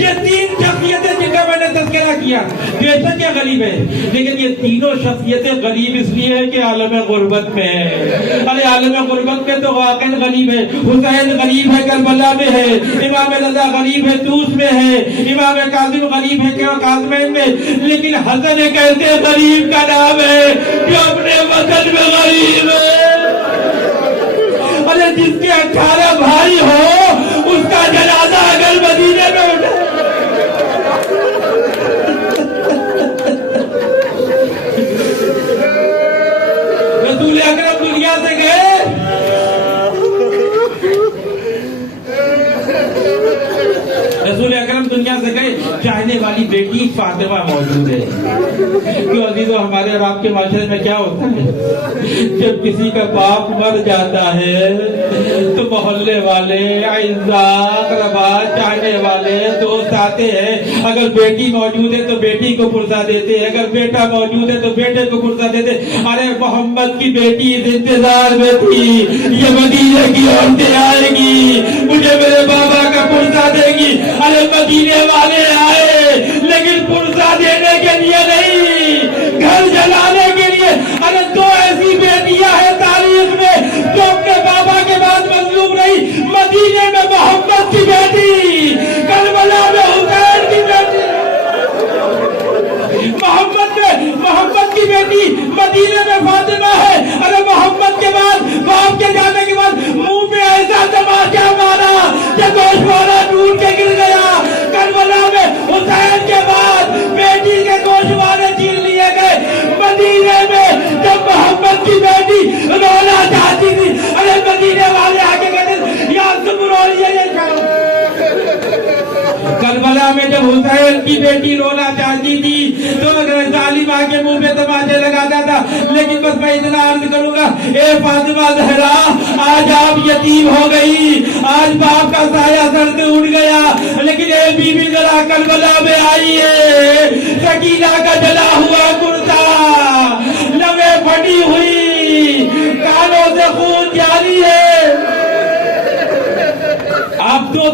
یہ 3 شخصیتیں جن کا میں نے تذکرہ کیا بے شک یہ غریب ہے، لیکن یہ تینوں شخصیتیں غریب اس لیے ہے کہ عالم غربت میں ہے۔ ارے عالم غربت میں تو واقعی غریب ہے۔ حسین غریب ہے، کربلا میں ہے، امام رضا غریب ہے، طوس میں ہے، امام کاظم غریب ہے قازمین میں، لیکن حسن ایک ایسے غریب کا نام ہے جو اپنے وطن میں غریب ہے۔ ارے جس کے 18 بھائی ہو اس کا جنازہ اگر مدینے میں اٹھے، رسول اکرم دنیا سے گئے، رسول اکرم دنیا سے گئے، چاہنے والی بیٹی فاطمہ موجود ہے۔ کیوں عزیزو ہمارے اور آپ کے معاشرے میں کیا ہوتا ہے جب کسی کا باپ مر جاتا ہے تو محلے والے، اعزاء، اقربا، چاہنے والے، دوست آتے ہیں، اگر بیٹی موجود ہے تو بیٹی کو پرسا دیتے ہیں، اگر بیٹا موجود ہے تو بیٹے کو پرسا دیتے۔ ارے محمد کی بیٹی اس انتظار میں تھی یہ مدینے کی عورتیں آئے گی، مجھے میرے بابا کا پرسا دے گی۔ ارے مدینے والے آئے لیکن پرسا دینے کے لیے نہیں، گھر جلانے کے لیے۔ ارے 2 ایسی بیٹیاں ہیں تاریخ میں جو اپنے بابا کے بعد مظلوم رہی، مدینے میں محمد کی بیٹی، کربلا میں حسین کی بیٹی، محمد کی بیٹی مدینے میں فاطمہ ہے۔ ارے محمد کے بعد، باپ کے جانے کے بعد منہ پہ ایسا تماشا مارا کہ گوشوارہ ٹوٹ کے گر گیا۔ کربلا میں حسین کے بعد بیٹی کے گوشوارے چھین لیے گئے۔ مدینے میں جب محمد کی بیٹی رونا چاہتی تھی، ارے مدینے والے آگے کہتے یا تم رو لیے کربلا میں جب حسین کی بیٹی رونا چاہتی تھی تو ظالم آگے منہ پہ تماشے لگاتا تھا۔ لیکن بس میں اتنا عرض کروں گا، اے فاطمہ زہرا آج آپ یتیم ہو گئی، آج باپ کا سایہ سر سے اٹھ گیا، لیکن اے بی بی ذرا کربلا میں آئیے، سکینہ کا جلا ہوا کرتا، لبیں پھٹی ہوئی، کانوں سے خون جاری ہے۔ آپ 2